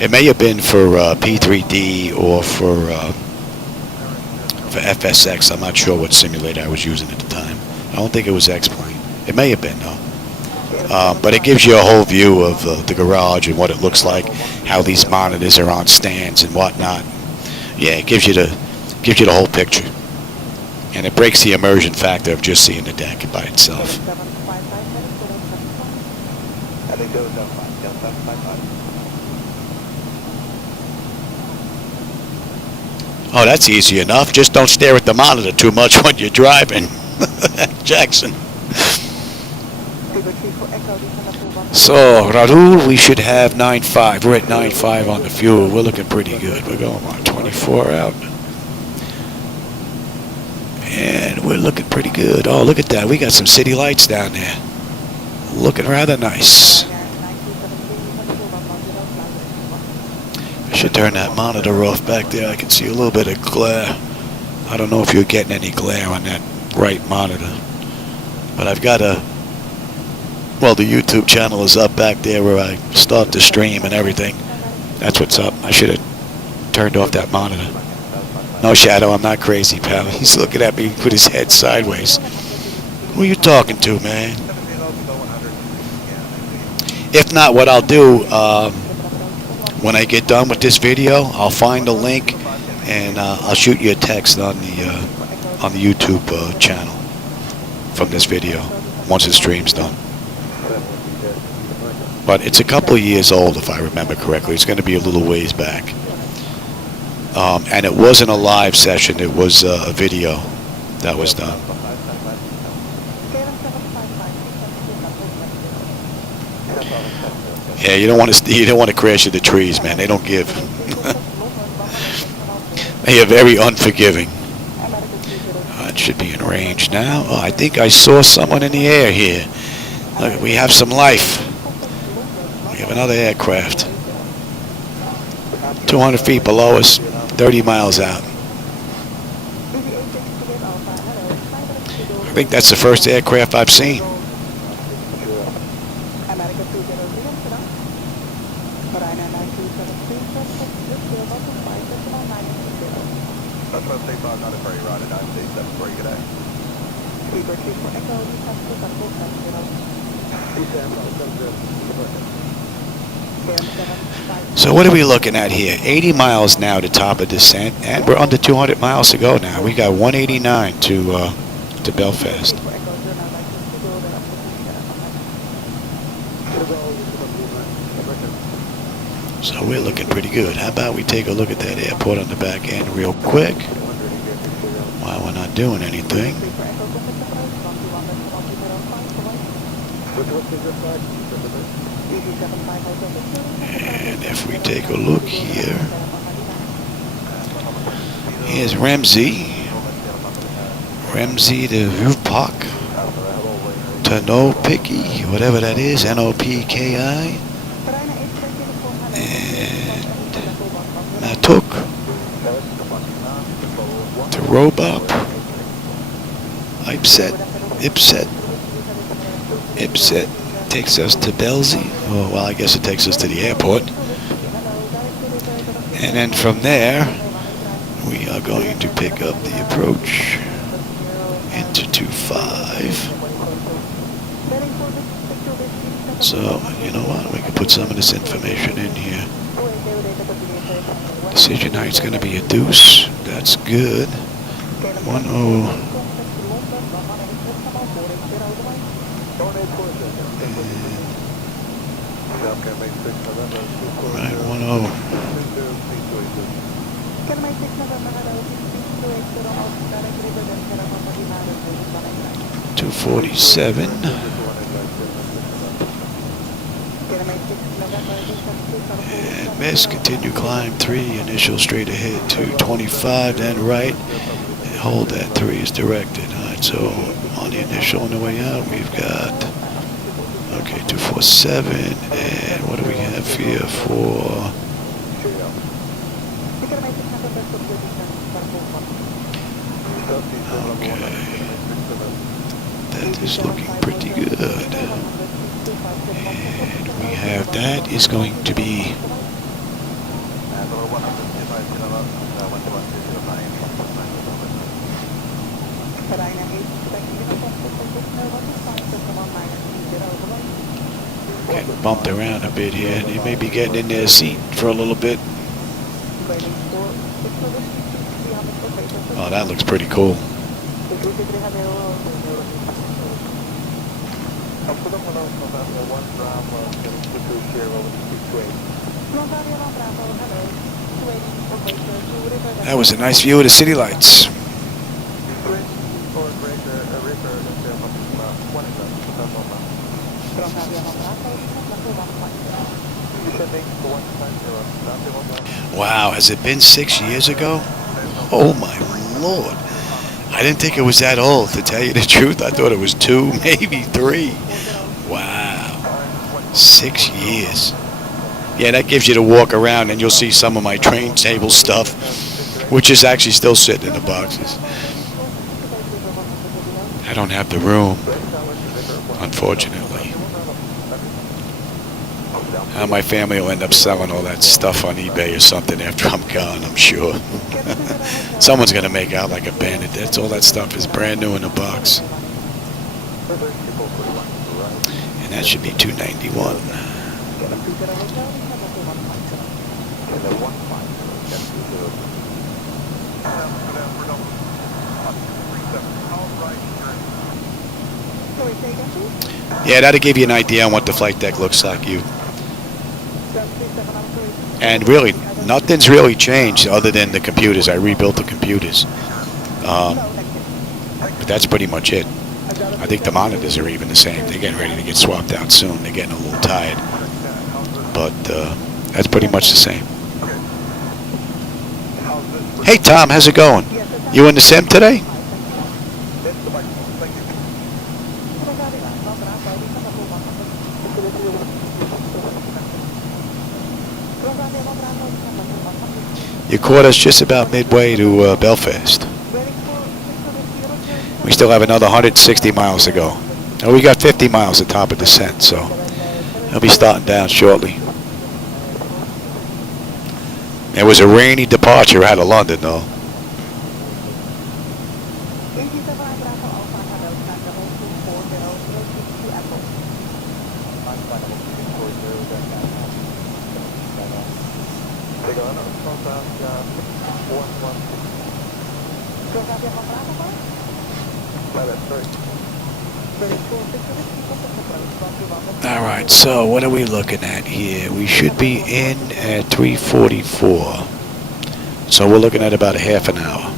it may have been for P3D or for FSX. I'm not sure what simulator I was using at the time. I don't think it was X-Plane. It may have been, though. But it gives you a whole view of the garage and what it looks like, how these monitors are on stands and whatnot. Yeah, it gives you the whole picture. And it breaks the immersion factor of just seeing the deck by itself. Oh, that's easy enough. Just don't stare at the monitor too much when you're driving. Jackson. So, Rahul, we should have 9.5. We're at 9.5 on the fuel. We're looking pretty good. We're going on 24 out. And we're looking pretty good. Oh, look at that. We got some city lights down there. Looking rather nice. I should turn that monitor off back there. I can see a little bit of glare. I don't know if you're getting any glare on that right monitor. But I've got well, the YouTube channel is up back there where I start the stream and everything. That's what's up. I should have turned off that monitor. No, Shadow, I'm not crazy, pal. He's looking at me with his head sideways. Who are you talking to, man? If not, what I'll do, when I get done with this video, I'll find a link and I'll shoot you a text on the YouTube channel from this video once the stream's done. But it's a couple of years old, if I remember correctly. It's going to be a little ways back. And it wasn't a live session, it was a video that was done. Yeah, you don't want to crash into trees, man. They don't give. They are very unforgiving. It should be in range now. Oh, I think I saw someone in the air here. Look, we have some life. We have another aircraft. 200 feet below us. 30 miles out. I think that's the first aircraft I've seen. So what are we looking at here? 80 miles now to top of descent, and we're under 200 miles to go now. We got 189 to Belfast. So we're looking pretty good. How about we take a look at that airport on the back end real quick while we're not doing anything. And if we take a look here, here's Ramsey to Vupak to Nopiki, whatever that is, Nopki, and Natuk to Robop, Ipset takes us to Belzy. Oh, well, I guess it takes us to the airport. And then from there, We are going to pick up the approach into 25. So, you know what? We can put some of this information in here. Decision height's going to be a deuce. That's good. 10. Right, 10. 247. And miss, continue climb 3, initial straight ahead 225, then right, and hold that 3 is directed. Alright, so on the initial on the way out, we've got, okay, 247, and what do we have here for, okay, that is looking pretty good. And we have, that is going to be, getting bumped around a bit here. They may be getting in their seat for a little bit. Oh, that looks pretty cool. That was a nice view of the city lights. Wow, has it been 6 years ago? Oh my Lord. I didn't think it was that old, to tell you the truth. I thought it was 2, maybe 3. Wow. 6 years. Yeah, that gives you to walk around and you'll see some of my train table stuff, which is actually still sitting in the boxes. I don't have the room, unfortunately. My family will end up selling all that stuff on eBay or something after I'm gone, I'm sure. Someone's going to make out like a bandit. That's all that stuff is brand new in a box. And that should be 291. Yeah, that'll give you an idea on what the flight deck looks like. And really, nothing's really changed other than the computers. I rebuilt the computers. But that's pretty much it. I think the monitors are even the same. They're getting ready to get swapped out soon. They're getting a little tired. But that's pretty much the same. Hey, Tom, how's it going? You in the sim today? You caught us just about midway to Belfast. We still have another 160 miles to go. And we got 50 miles at top of descent, so I'll be starting down shortly. It was a rainy departure out of London, though. Alright, so what are we looking at here? We should be in at 3:44. So we're looking at about a half an hour.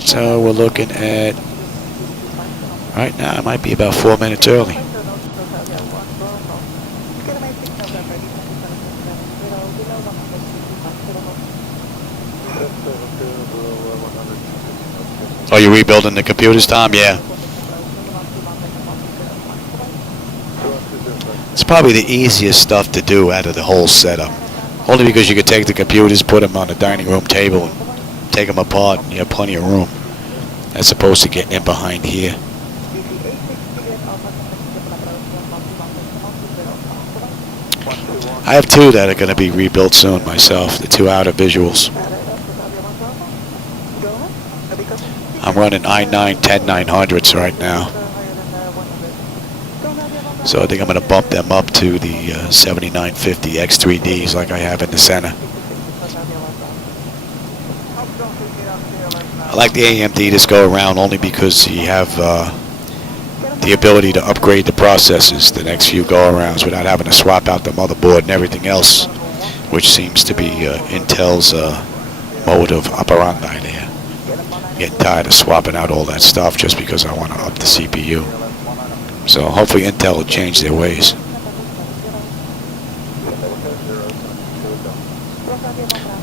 So we're looking at, right now it might be about 4 minutes early. Oh, you're rebuilding the computers, Tom? Yeah. It's probably the easiest stuff to do out of the whole setup. Only because you could take the computers, put them on the dining room table, and take them apart, and you have plenty of room. As opposed to getting in behind here. I have two that are going to be rebuilt soon myself, the two outer visuals. I'm running i9 10900s right now. So I think I'm going to bump them up to the 7950 X3Ds like I have in the center. I like the AMD this go around only because you have the ability to upgrade the processors the next few go-arounds without having to swap out the motherboard and everything else, which seems to be Intel's mode of operandi there. Getting tired of swapping out all that stuff just because I want to up the CPU. So hopefully Intel will change their ways.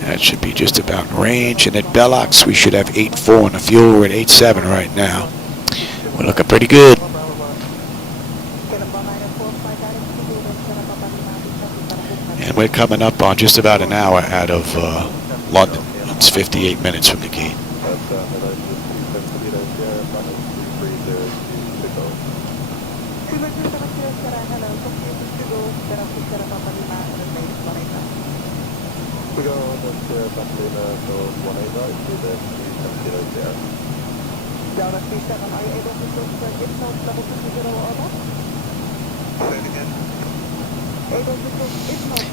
That should be just about in range. And at Bellox, we should have 8.4 on the fuel. We're at 8.7 right now. We're looking pretty good. And we're coming up on just about an hour out of London. It's 58 minutes from the gate.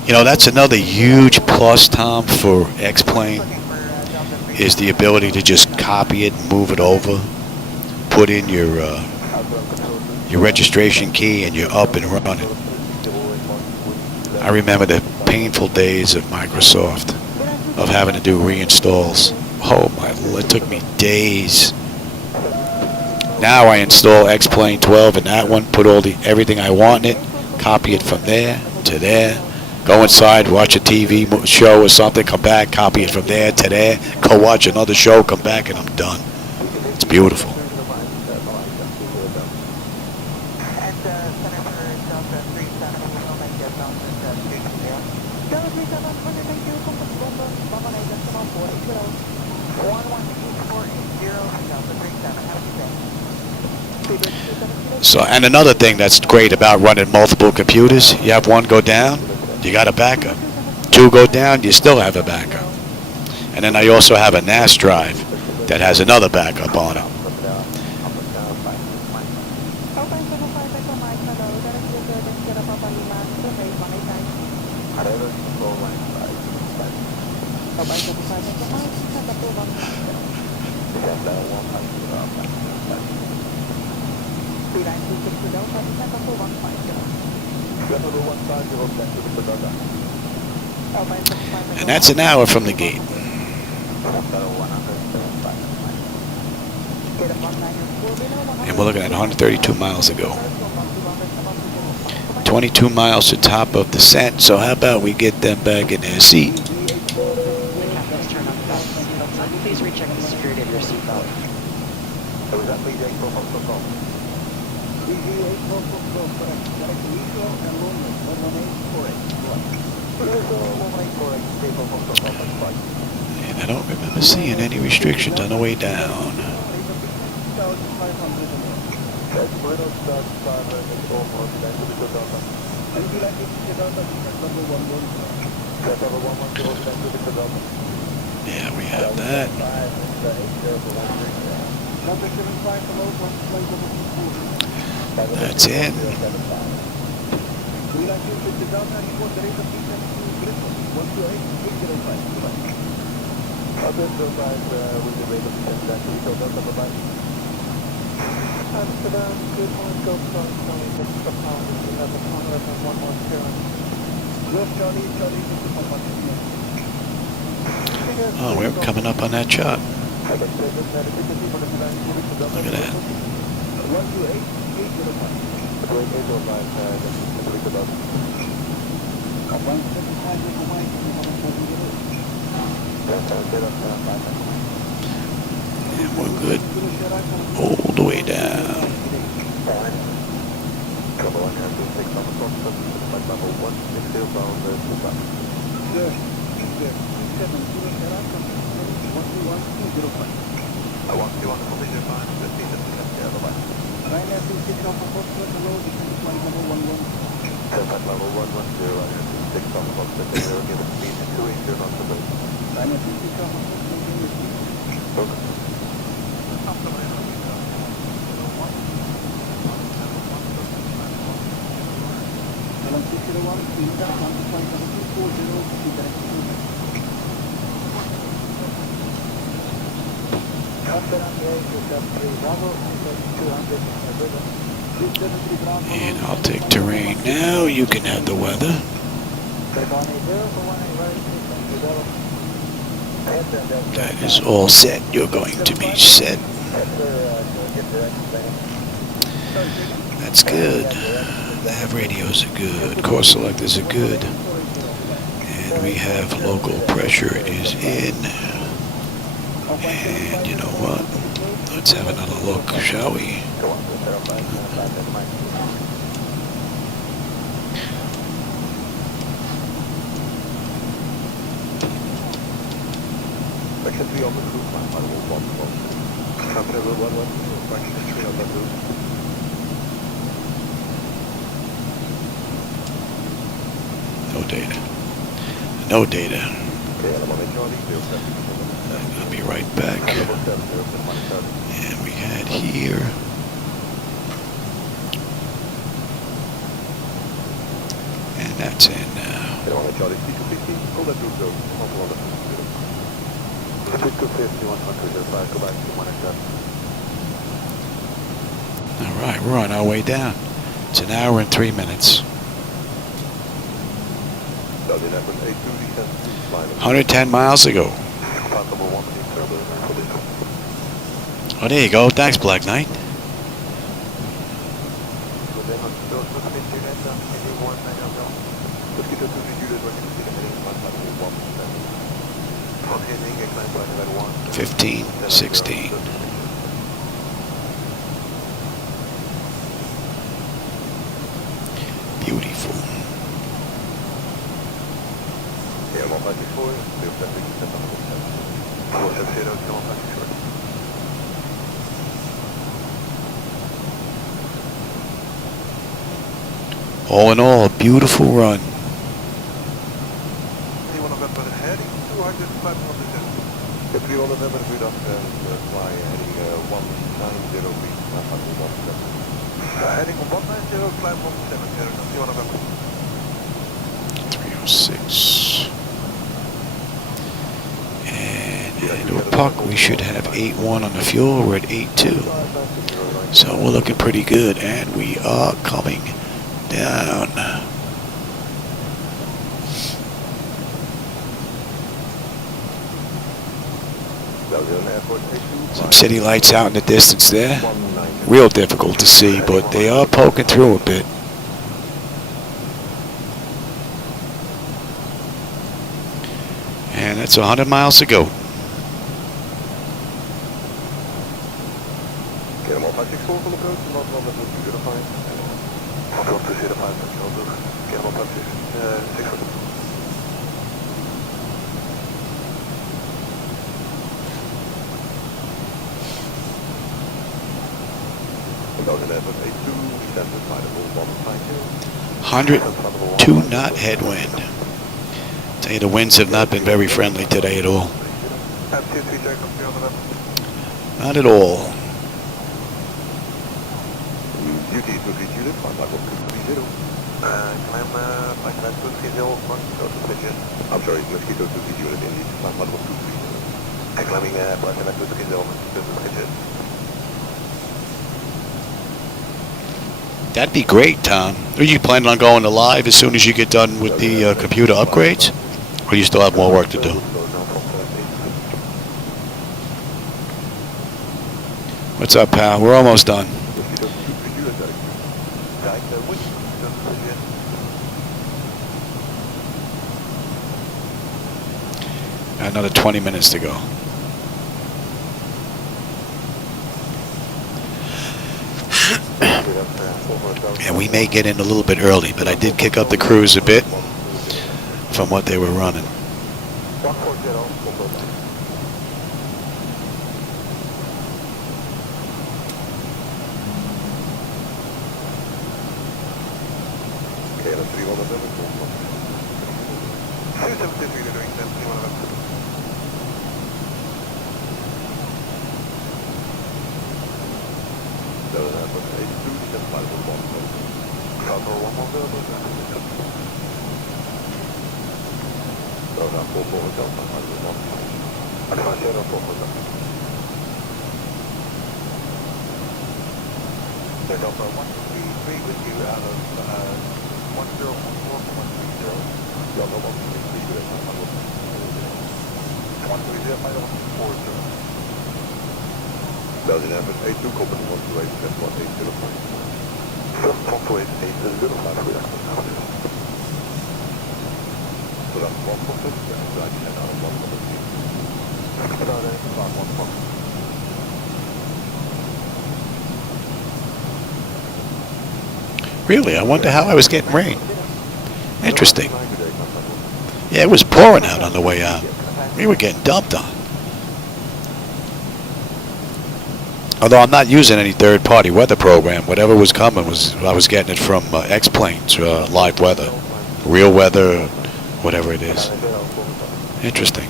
You know, that's another huge plus, Tom, for X-Plane, is the ability to just copy it and move it over, put in your registration key, and you're up and running. I remember the painful days of Microsoft of having to do reinstalls. Oh my Lord, it took me days. Now I install X-Plane 12 in that one, put everything I want in it, copy it from there to there, go inside, watch a TV show or something, come back, copy it from there to there, go watch another show, come back, and I'm done. It's beautiful. So, and another thing that's great about running multiple computers, you have one go down, you got a backup. Two go down, you still have a backup. And then I also have a NAS drive that has another backup on it. And that's an hour from the gate. And we're looking at 132 miles to go. 22 miles to top of descent, so how about we get them back in their seat? Please recheck the security of your seatbelt. And I don't remember seeing any restrictions on the way down. Yeah, we have that. That's in. Oh, we're coming up on that chart. Look at that. And we're good all the way down. And I'll take terrain now. You can have the weather. That is all set. You're going to be set. That's good. Nav radios are good. Course selectors are good. And we have local pressure is in. And you know what? Let's have another look, shall we? No data. No data. I'll be right back. And we had here. And that's in now. Alright, we're on our way down. It's an hour and 3 minutes. 110 miles ago. Oh, there you go. Thanks, Black Knight. $15, $16. Beautiful. All in all, a beautiful run. Heading 190, climb 170, November. 306. And into a puck, we should have 8.1 on the fuel. We're at 8.2. So we're looking pretty good, and we are coming down. Some city lights out in the distance there. Real difficult to see, but they are poking through a bit. And that's 100 miles to go. $102-knot headwind. Tell you, the winds have not been very friendly today at all. Not at all. I'm sorry, Mosquito 2 unit Indy, climbing That'd be great, Tom. Are you planning on going to live as soon as you get done with the computer upgrades? Or do you still have more work to do? What's up, pal? We're almost done. Another 20 minutes to go. And we may get in a little bit early, but I did kick up the crews a bit from what they were running. 273 doing 10, anyone of them? So that was 82, descend flight level 1. South or 110, So that 44 hotel, flight level 1. advance 04 hotel. So Delta 133 with you out of 1014 from 130. Delta 133, good, flight level 130, flight level 40. Belgian Airways 82, company 128, descend flight 805. 128, 805, So that's 1 pocket, and so I descend out of 1 pocket. about 1 pocket. Really, I wonder how I was getting rain. Interesting. Yeah, it was pouring out on the way out. We were getting dumped on. Although I'm not using any third-party weather program. Whatever was coming I was getting it from X-Planes, live weather, real weather, whatever it is. Interesting.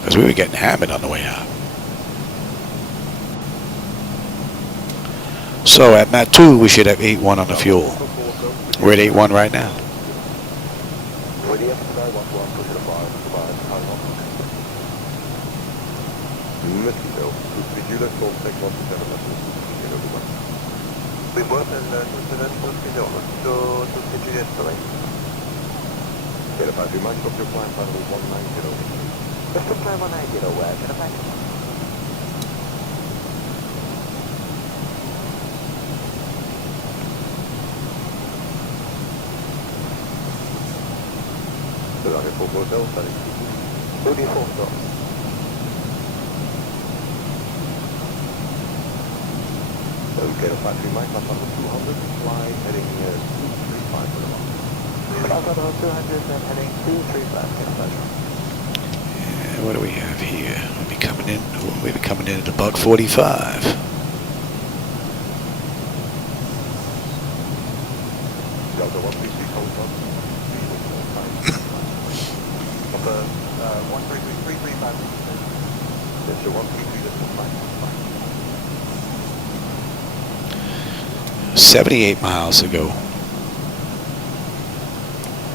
Because we were getting hammered on the way out. So at Mat 2, we should have 8-1 on the fuel. We're at 8-1 right now. We both and Lieutenant Mosquito to EasyJet flight. Okay, if I do mind, stop your flight level 190. Just to fly 190, where can I find it? So dan weer voor hotel, dat is Who do you phone from? okay, if I do mind, flight level 200, fly heading 235 for the moment. South 200 and heading 235, What do we have here? We'll be coming in. We'll be coming in at about 45. Delta 133, code 1. 133, 335. That's your 133, that's the flight. 78 miles to go.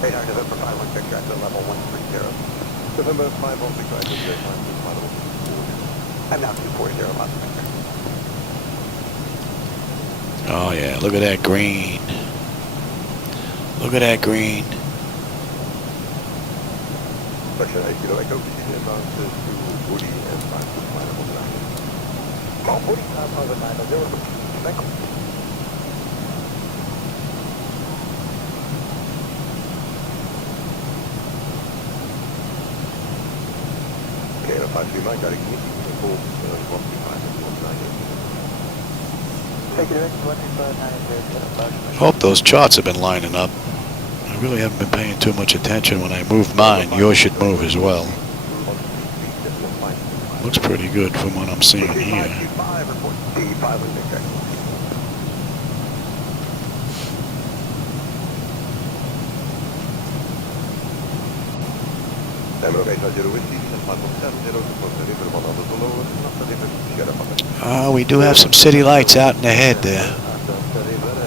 800 November 5 1 check to level 130. November 5 on the ground, I'm now 240 lots of measure. Oh yeah, look at that green. Look at that green. Section 8 kilo echo, advance to Woody and 5 to flight level 9. Mount 45,900. Thank you. Okay, if I do mind, got a committee to call 135 and 198. Take it in, 135,900. Hope those charts have been lining up. I really haven't been paying too much attention. When I move mine, yours should move as well. Looks pretty good from what I'm seeing here. We do have some city lights out in the head there.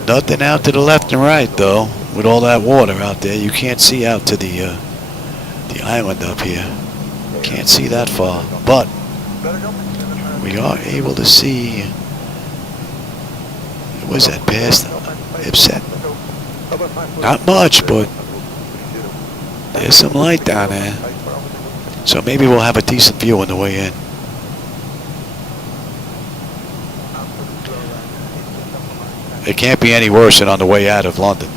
Nothing out to the left and right though. With all that water out there, you can't see out to the island up here. Can't see that far, but we are able to see. What was that past Ipset? Not much, but there's some light down there. So maybe we'll have a decent view on the way in. It can't be any worse than on the way out of London.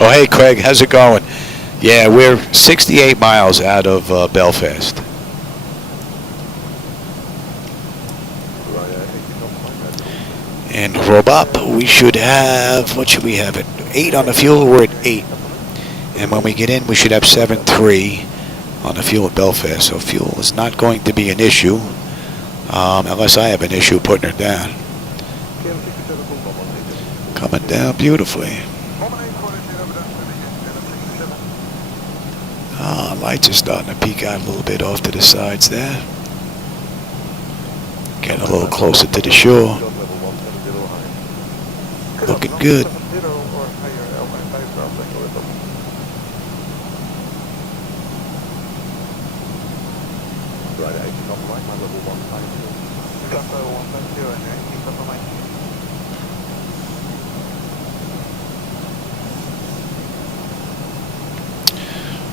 Oh, hey, Craig, how's it going? Yeah, we're 68 miles out of Belfast. And Robop, we should have, what should we have at 8 on the fuel? We're at 8. And when we get in, we should have 7.3 on the fuel at Belfast. So fuel is not going to be an issue, unless I have an issue putting her down. Coming down beautifully. Lights are starting to peek out a little bit off to the sides there. Getting a little closer to the shore. Looking good.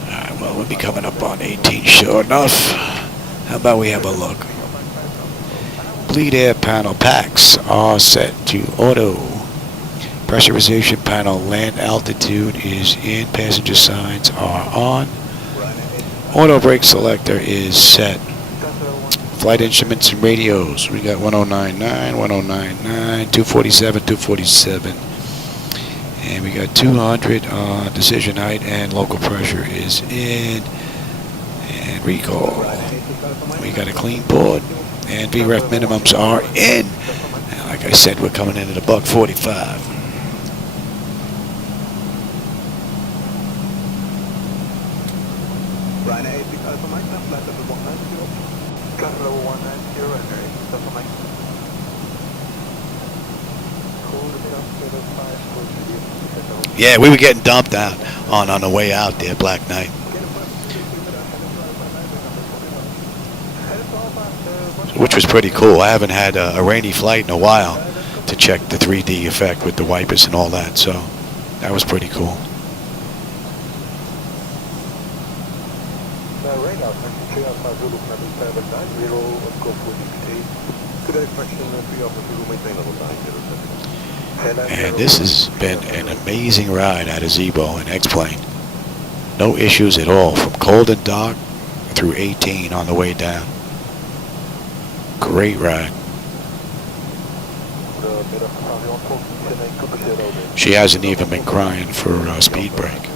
Alright, well, we'll be coming up on 18 sure enough. How about we have a look? Bleed air panel packs are set to auto. Pressurization panel land altitude is in. Passenger signs are on. Auto brake selector is set. Flight instruments and radios. We got 1099, 1099, 247, 247. And we got 200 decision height, and local pressure is in. And recall. We got a clean board. And VREF minimums are in. And like I said, we're coming in at $145. Yeah, we were getting dumped out on the way out there, Black Knight. Which was pretty cool. I haven't had a rainy flight in a while to check the 3D effect with the wipers and all that, so that was pretty cool. And this has been an amazing ride out of Zibo and X-Plane. No issues at all from cold and dark through 18 on the way down. Great ride. She hasn't even been crying for speed brake.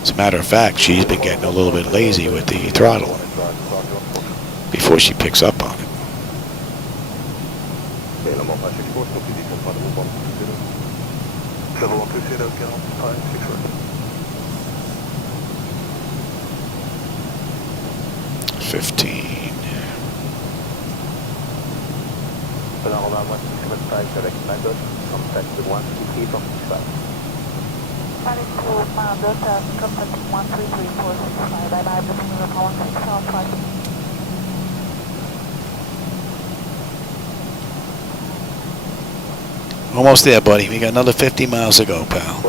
As a matter of fact, she's been getting a little bit lazy with the throttle before she picks up on it. Almost there, buddy. We got another 50 miles to go, pal.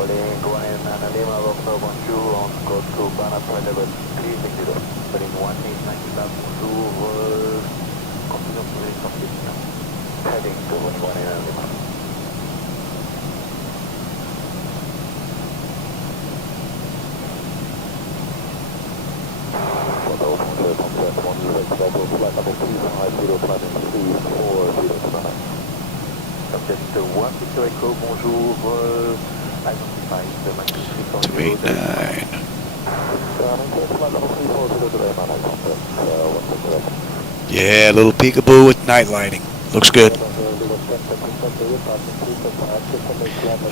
Yeah, a little peekaboo with night lighting. Looks good.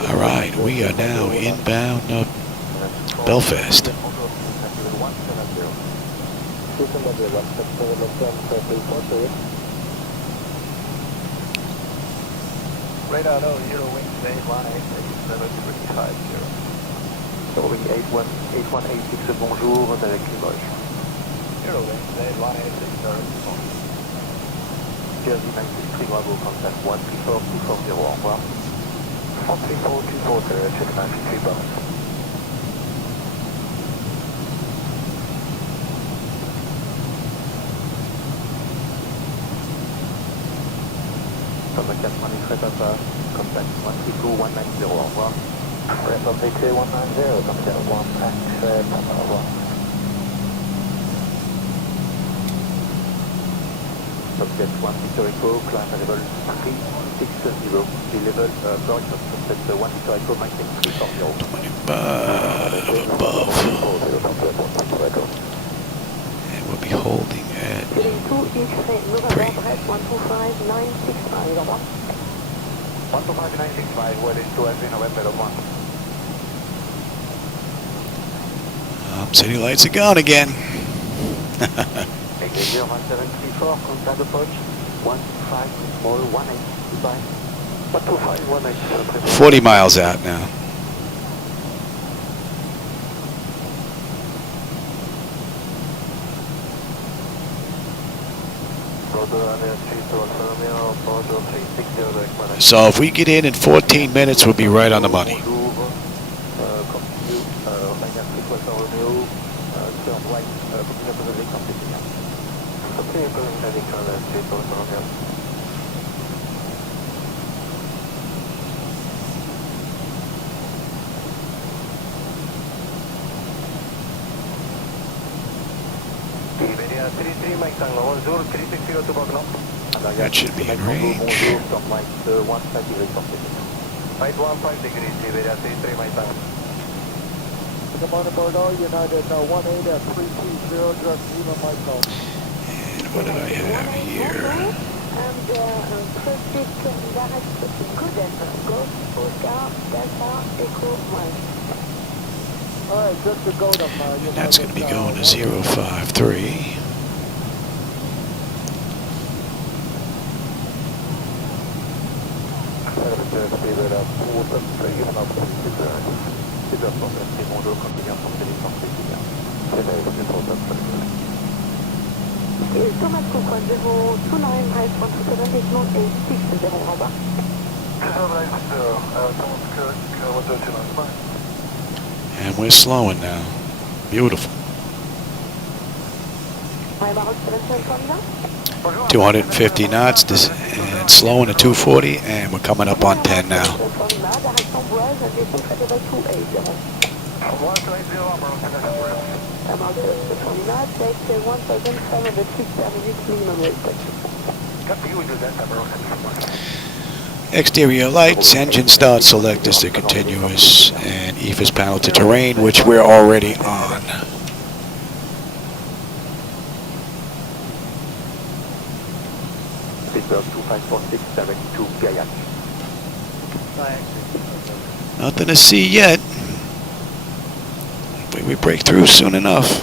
All right, we are now inbound Belfast. Radar 0, wing 818, 0 wing 8186, bonjour, direction Limoges. 0 wing 818, Jersey 963, Bravo, contact 134240, au revoir. 134240, check 93 Boeing. From the Catman Papa, contact 132190, au revoir. Rest of VK 190, contact 1 Papa, au revoir. Subject 1 Victor Echo, climb level 360, level approach of subject 1 Victor Echo, maintain 340. 25 above. And we'll be holding at 3. 125.965, what is to us in November of 1. City lights are gone again. Engage 1734, contact approach, 15, small, 18, goodbye. 125, 187. 40 miles out now. So if we get in 14 minutes, we'll be right on the money. That should be in range. 515 degrees, Siberia 33, my time. Come on aboard all United, 18 at 320, direct Zima, Michael. And what did I have here? And proceed to direct good effort. Go Oscar, Delta, Echo, Mike. Alright, just to go to And that's going to be going to 053. Thomas Cook 029, high 127, ignore 860, au revoir. And we're slowing now. Beautiful. 250 knots and slowing to 240, and we're coming up on 10 now. Exterior lights, engine start selectors to continuous, and EFIS panel to terrain, which we're already on. Pittsburgh 2546, direct to Gaillac. Nothing to see yet. Hopefully we break through soon enough.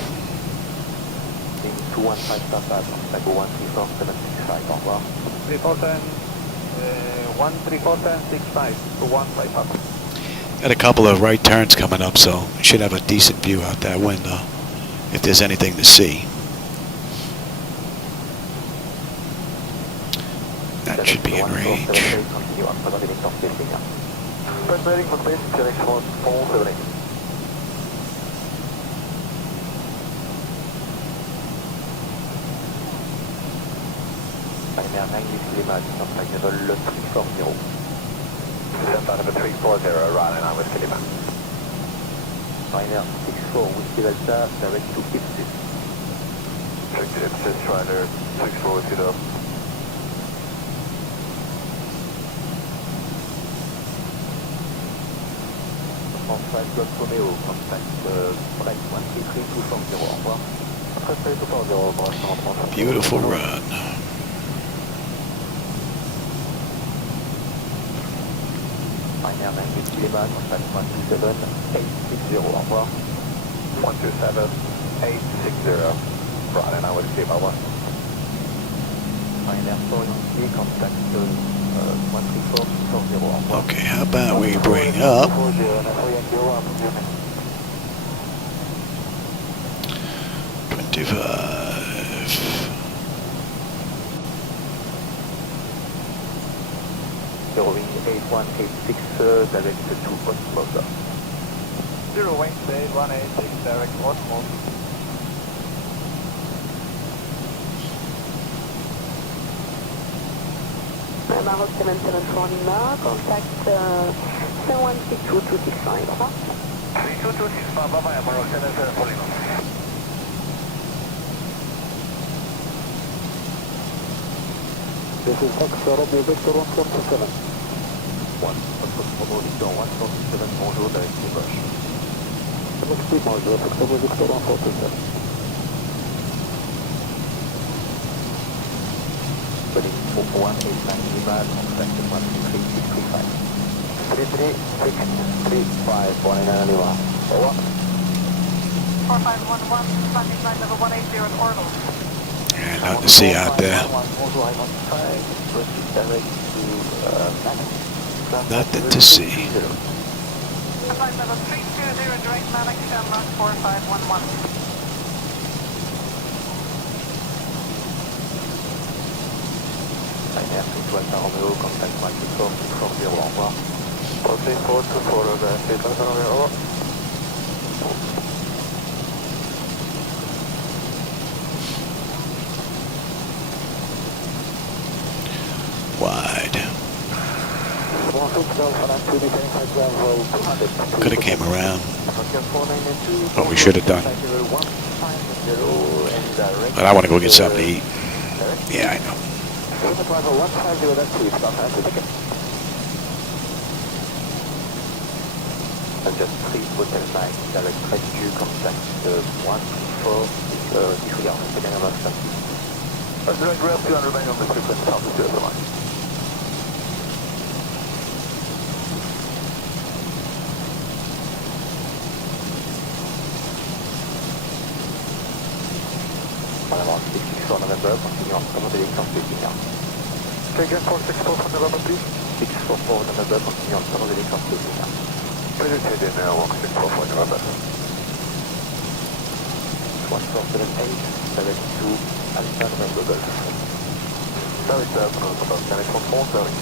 215 Belfast, Tango 134, 765, au revoir. 134.65 to 155. Got a couple of right turns coming up, so we should have a decent view out that window if there's anything to see. That should be in range. Ryanair 64, Whiskey Delta, direct to Ipsis. Check the Ipsis, Ryanair 64 with you though. France Golf Romeo, contact flight 133 240, au revoir. Après 240, au revoir. Beautiful run. Ryanair 98 Lima, contact 127 860, au revoir. 127, 860. Ryanair Whiskey, over. Ryanair 4 contact 134 240, au revoir. Okay, how about we bring up 25. Eurowing 8186, direct to Portsmouth. 0 wing, 8186, direct Portsmouth. Maroc 774 Lima, contact 7162-265, au revoir. 32265, bye-bye, Maroc 774 Lima. This is X Romeo Victor 147. 147, bonjour, direct to Bosch. XP bonjour, X Romeo Victor 147. Heading 189 contact 13635. 189 over. 4511, landing line level 180 in orbital. Yeah, nothing to see out there. Nothing to see. Flight level 320, direct Malik, Shamrock 4511. Romeo, contact Microsoft, from 0, au revoir. 434, over. Wide. Could have came around. What we should have done. But I want to go get something to eat. Yeah, I know. And just please put in line direct rescue contact 134 direct rescue and remain on the frequency of the line. November, continue on some of the incomplete. Again, 464 from November, please. 644 November, continue on some of the incomplete. Please head in 1644 November. 1478, 72, Alpha November, Belfast. Sorry, sir, November, 944, sorry.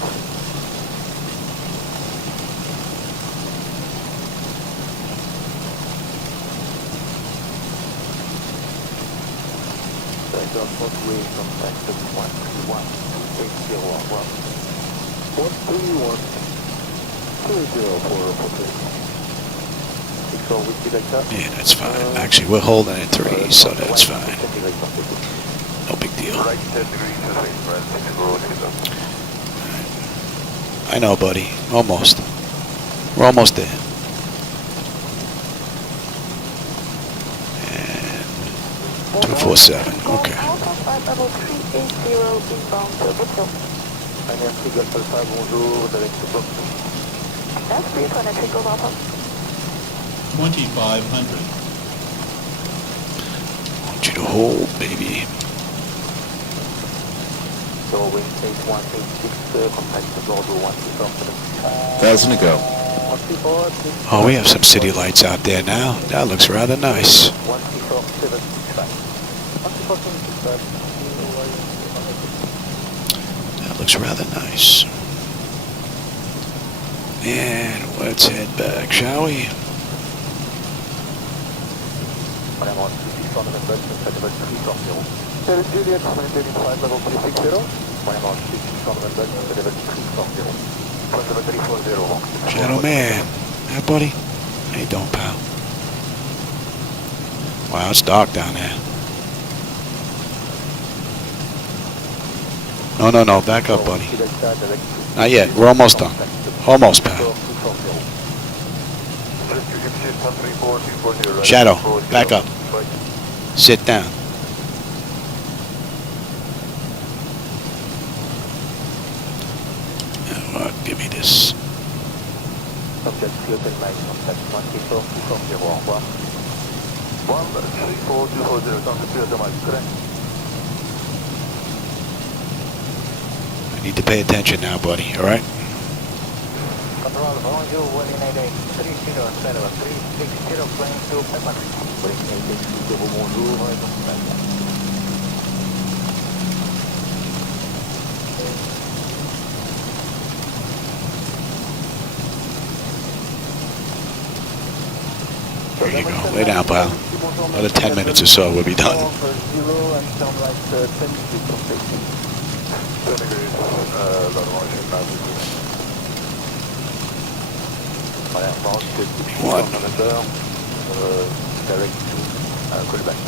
Motorway contact 131 280, au revoir. 131 280 for Yeah, that's fine. Actually, we're holding at 3, so that's fine. No big deal. Right 10 degrees to the right in the road. I know, buddy. Almost. We're almost there. And 247. Okay. Level 380 inbound to Bristol. Merci, Golf Alpha, bonjour, direct to Boston. That's 323 Golf Alpha. 2500. Want you to hold, baby. So wind state 186, contact the Bordeaux 124. 1,000 to go. Oh, we have some city lights out there now. That looks rather nice. 14765. That looks rather nice. And let's head back, shall we? Juliet, flight level 360. Gentleman. Yeah, buddy. How you doing, pal? Wow, it's dark down there. No. Back up, buddy. Not yet. We're almost done. Almost, pal. Shadow, back up. Sit down. Give me this. Subject clear in line, contact 134 au revoir. 134 contact clear to Mike, correct? I need to pay attention now, buddy, alright? Control, bonjour, 188, 30, 360, plane to Pepper. 188, bonjour, There you go. Lay down, pal. Another 10 minutes or so, we'll be done. One. Direct to callback.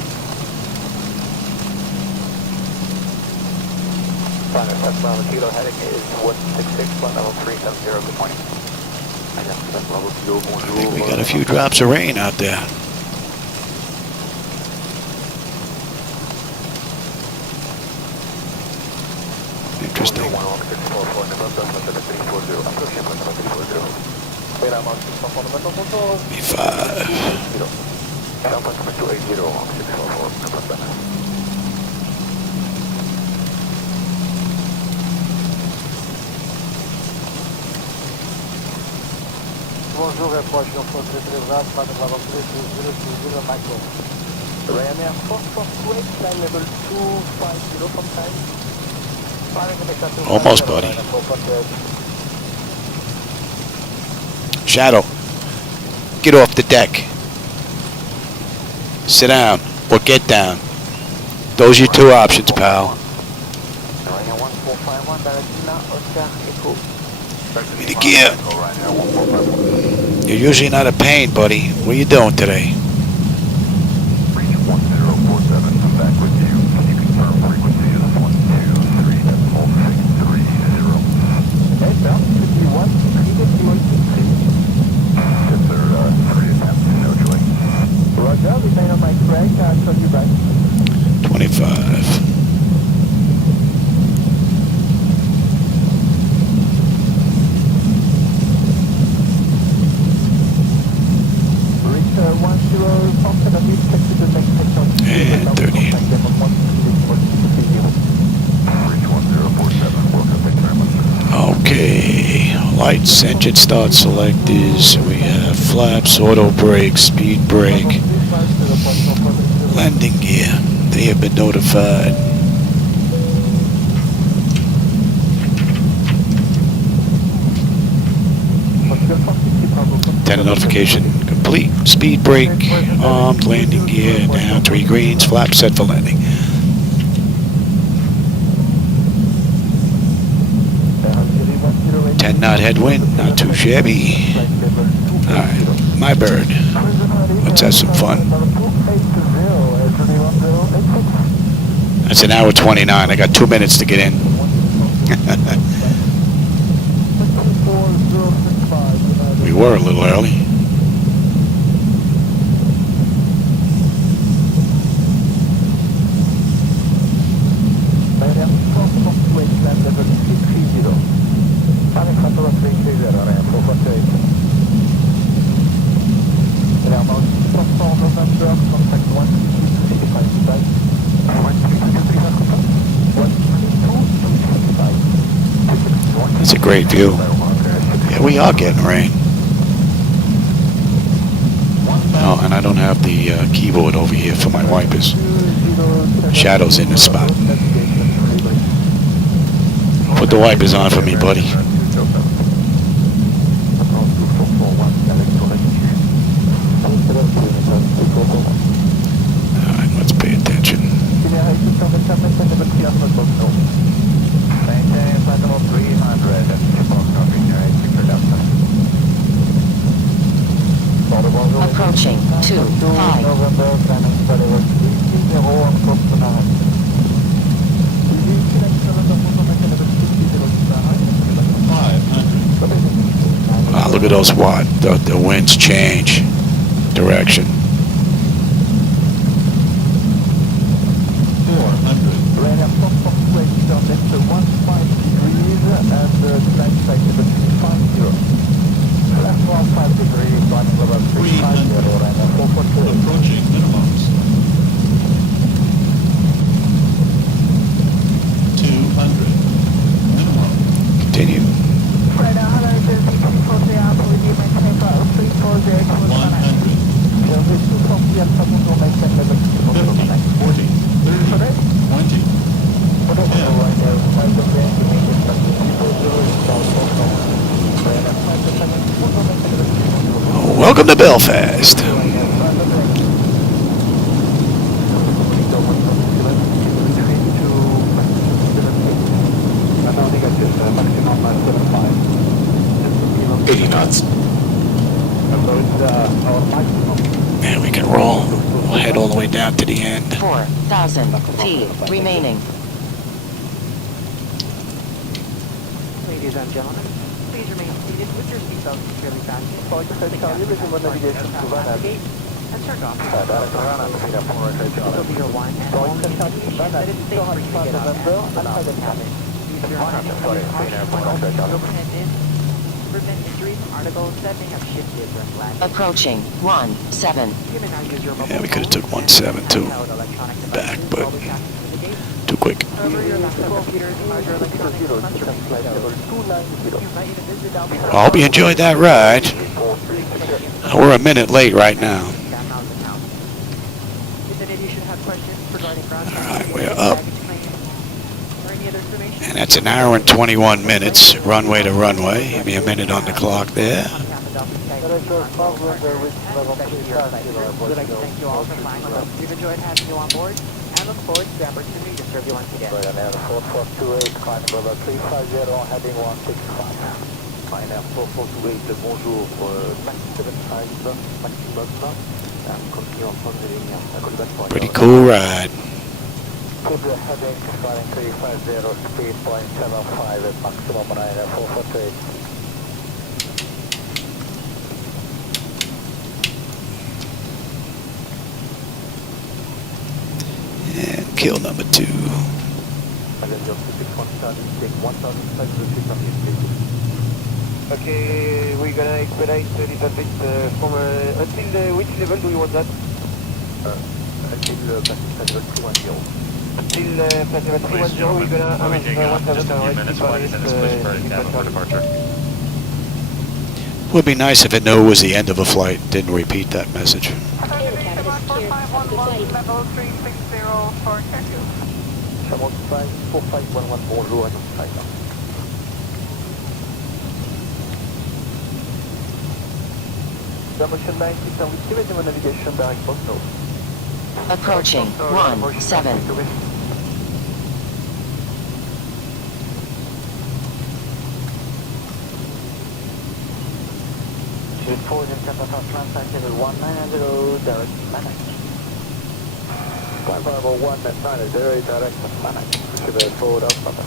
Final touchdown, the kilo heading is 166, level 370, good morning. I think we got a few drops of rain out there. Interesting. Bonjour, approach your first retrieval, Father Bravo 3020 Micro. Ryanair 448, flight level 250 from time. Almost, buddy. Shadow, get off the deck. Sit down or get down. Those are your two options, pal. Give me the gear. You're usually not a pain, buddy. What are you doing today? Roger, remain on my track, I'll show you back. 25. And 30. Okay, lights, engine start selectors, we have flaps, auto brake, speed brake, landing gear, they have been notified. Antenna notification complete, speed brake, armed, landing gear down, 3 greens, flap set for landing. Ten knot headwind, not too shabby. Alright, my bird. Let's have some fun. That's an hour 29. I got 2 minutes to get in. We were a little early. It's a great view. Yeah, we are getting rain. Oh, and I don't have the keyboard over here for my wipers. Shadow's in the spot. Put the wipers on for me, buddy. Alright, let's pay attention. Approaching 2-5. Wow, look at those the winds change direction. Approaching minimums. 200. Minimum. Continue. 100. 50, 40, 30, 20. 10. Welcome to Belfast. And we can roll. We'll head all the way down to the end. 4,000 feet remaining. Ladies and gentlemen, please remain seated with your seatbelts securely fastened. And turned off. This will be your one and only indication that it's safe for you to get out and without the cabin. Sorry, clean airport, okay, Charlie. Prevent injury from Article 7 of shifted when landing. Approaching 17. You may now use your mobile Yeah, we could have phone took 17 too. and handheld electronic Back, devices but while we pass through the gate. too quick. However, your laptop computers and larger electronics must remain stowed. You invite you to visit the I hope you enjoyed that ride. We're a minute late right now. If any of you should have questions regarding ground Alright, transport, we're up. baggage claim, or any other information, And that's an hour and 21 minutes, runway to runway. Give me a minute on the clock there. contact the Dolphin Tag team on board and especially your flight crew. We'd like to thank you all for flying with us. We've enjoyed having you on board and look forward to the opportunity to serve you once again. Right, and 4428, climb level 350, heading 165. Ryanair 4428, bonjour, Max 75, maximum, and continue on front heading, Pretty cool ride. Cobra heading, flying 350, speed 0.75 at maximum, Ryanair 4428. And kill number 2. Okay, we're gonna expedite a little bit from until which level do you want that? Until Pacific 210. Until Pacific 310, we're gonna have 1,000 departure. Would be nice if it knew it was the end of a flight, didn't repeat that message. Tail cabin is clear. Have a good flight. level 360 for Turkey. Chamonix 4511, bonjour, and China. Dimension 96, and we give it in navigation direct Boston. Approaching 17. Shift forward and Qatar transect level 190, direct Manach. 5501 direct Manach. Shift forward up, Papa.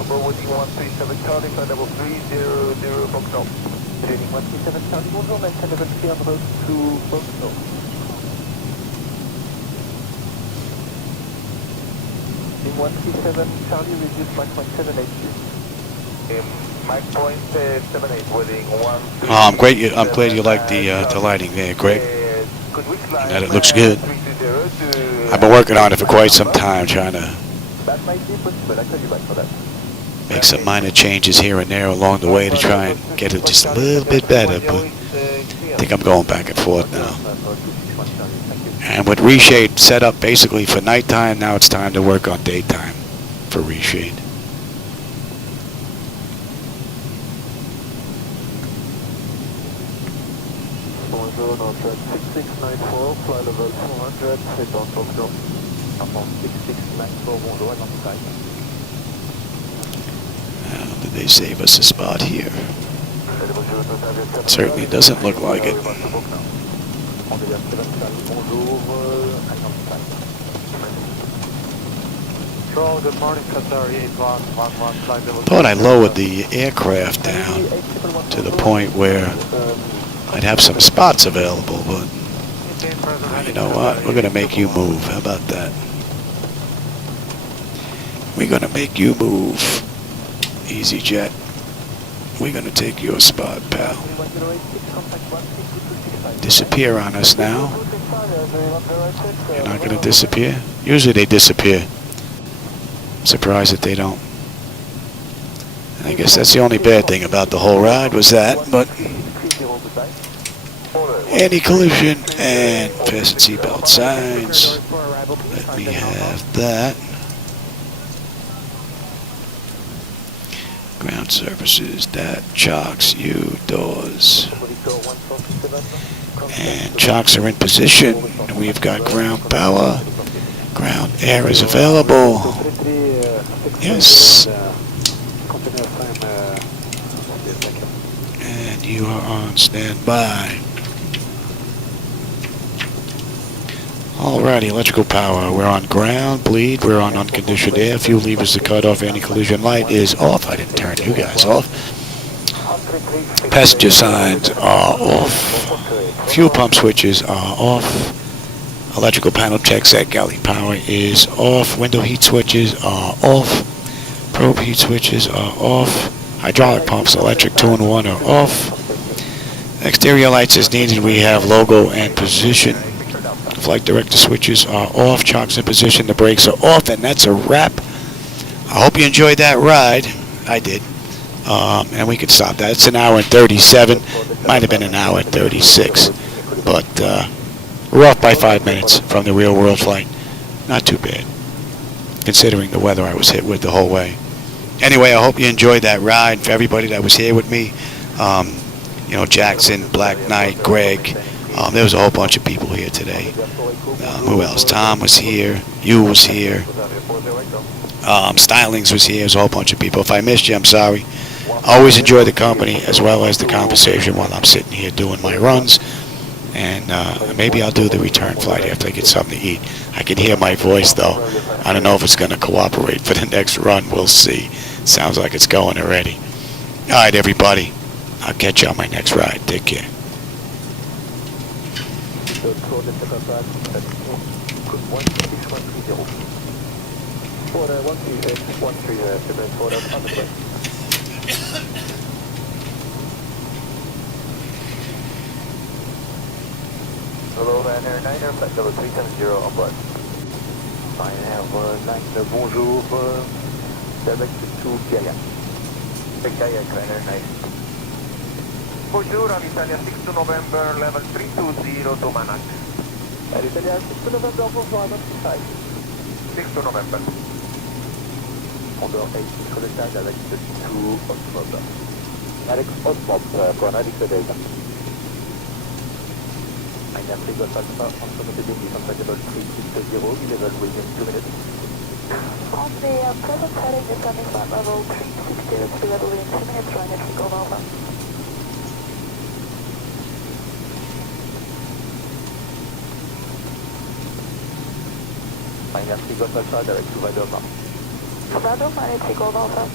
Number 137 Charlie, flight level 300, box off. Heading 137 Charlie, bonjour, maintain level 3 on road to box off. In 137 Charlie, reduce Mach 0.78. Mach 0.78, waiting 1. Oh, I'm glad you like the lighting there, Greg. And that it looks good. I've been working on it for quite some time, trying to That might be possible, I call you back for that. make some minor changes here and there along the way to try and get it just a little bit better, but I think I'm going back and forth now. And with reshade set up basically for nighttime, now it's time to work on daytime for reshade. Bonjour, Northwest 6694, fly level 400, head on Tokyo. Number 6694, bonjour, and on site. Now, did they save us a spot here? Certainly doesn't look like it. Good morning, Qatar 8111, flight level. Thought I lowered the aircraft down to the point where I'd have some spots available, but you know what? We're gonna make you move. How about that? We're gonna make you move, EasyJet. We're gonna take your spot, pal. Disappear on us now. You're not gonna disappear? Usually they disappear. I'm surprised that they don't. And I guess that's the only bad thing about the whole ride was that, but anti-collision and fasten seatbelt signs. Let me have that. Ground surfaces, that chocks you, doors. And chocks are in position. We've got ground power. Ground air is available. Yes. And you are on standby. Alrighty, electrical power. We're on ground, bleed, we're on unconditioned air. Fuel levers to cut off, anti-collision light is off. I didn't turn you guys off. Passenger signs are off. Fuel pump switches are off. Electrical panel check set galley power is off. Window heat switches are off. Probe heat switches are off. Hydraulic pumps, electric 2 and 1 are off. Exterior lights as needed. We have logo and position. Flight director switches are off. Chocks in position. The brakes are off, and that's a wrap. I hope you enjoyed that ride. I did. And we could stop that. It's an hour and 37. Might have been an hour and 36. But we're off by 5 minutes from the real world flight. Not too bad, considering the weather I was hit with the whole way. Anyway, I hope you enjoyed that ride. For everybody that was here with me, you know, Jackson, Black Knight, Greg, there was a whole bunch of people here today. Who else? Tom was here. You was here. Stylings was here. There's a whole bunch of people. If I missed you, I'm sorry. I always enjoy the company as well as the conversation while I'm sitting here doing my runs. And maybe I'll do the return flight after I get something to eat. I can hear my voice, though. I don't know if it's going to cooperate for the next run. We'll see. Sounds like it's going already. All right, everybody. I'll catch you on my next ride. Take care. Hello, airliner, flight level 370 on board. Airliner, bonjour, direct to EGAA. EGAA, airliner. Bonjour, Alitalia 6 to November, level 320 to Manac. Alitalia 6 to November, bonjour, identified. 6 to November. Condor 8 Coletta, direct to Osmob. Alex Osmob, for Alex Delta. Merci, Golf Alpha, on the beginning of level 360, level within 2 minutes. On the present heading, descending flight level 360 to level within 2 minutes, right at Golf Alpha. Merci, Golf Alpha, direct to Vadoma. Vadoma, it's Golf Alpha.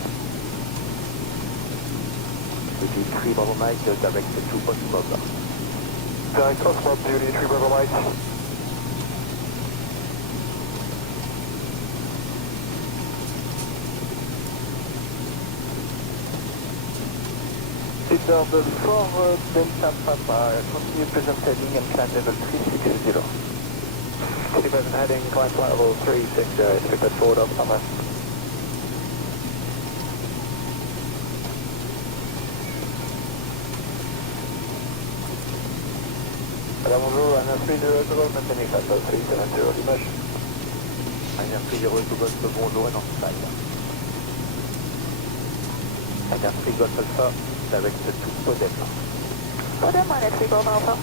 3 Bravo Mike, direct to Osmob. Direct Osmob, duty 3 Bravo Mike. Seatbelt forward, Delta Papa, continue present heading and climb level 360. City present heading, climb flight level 360, straight forward up, Papa. Bonjour, un 30 Golf, maintenez flight level 370, Limoges. Un 30 Golf, bonjour, and on side. Un 3 Golf Alpha, direct to Podem. Podem, it's Golf Alpha.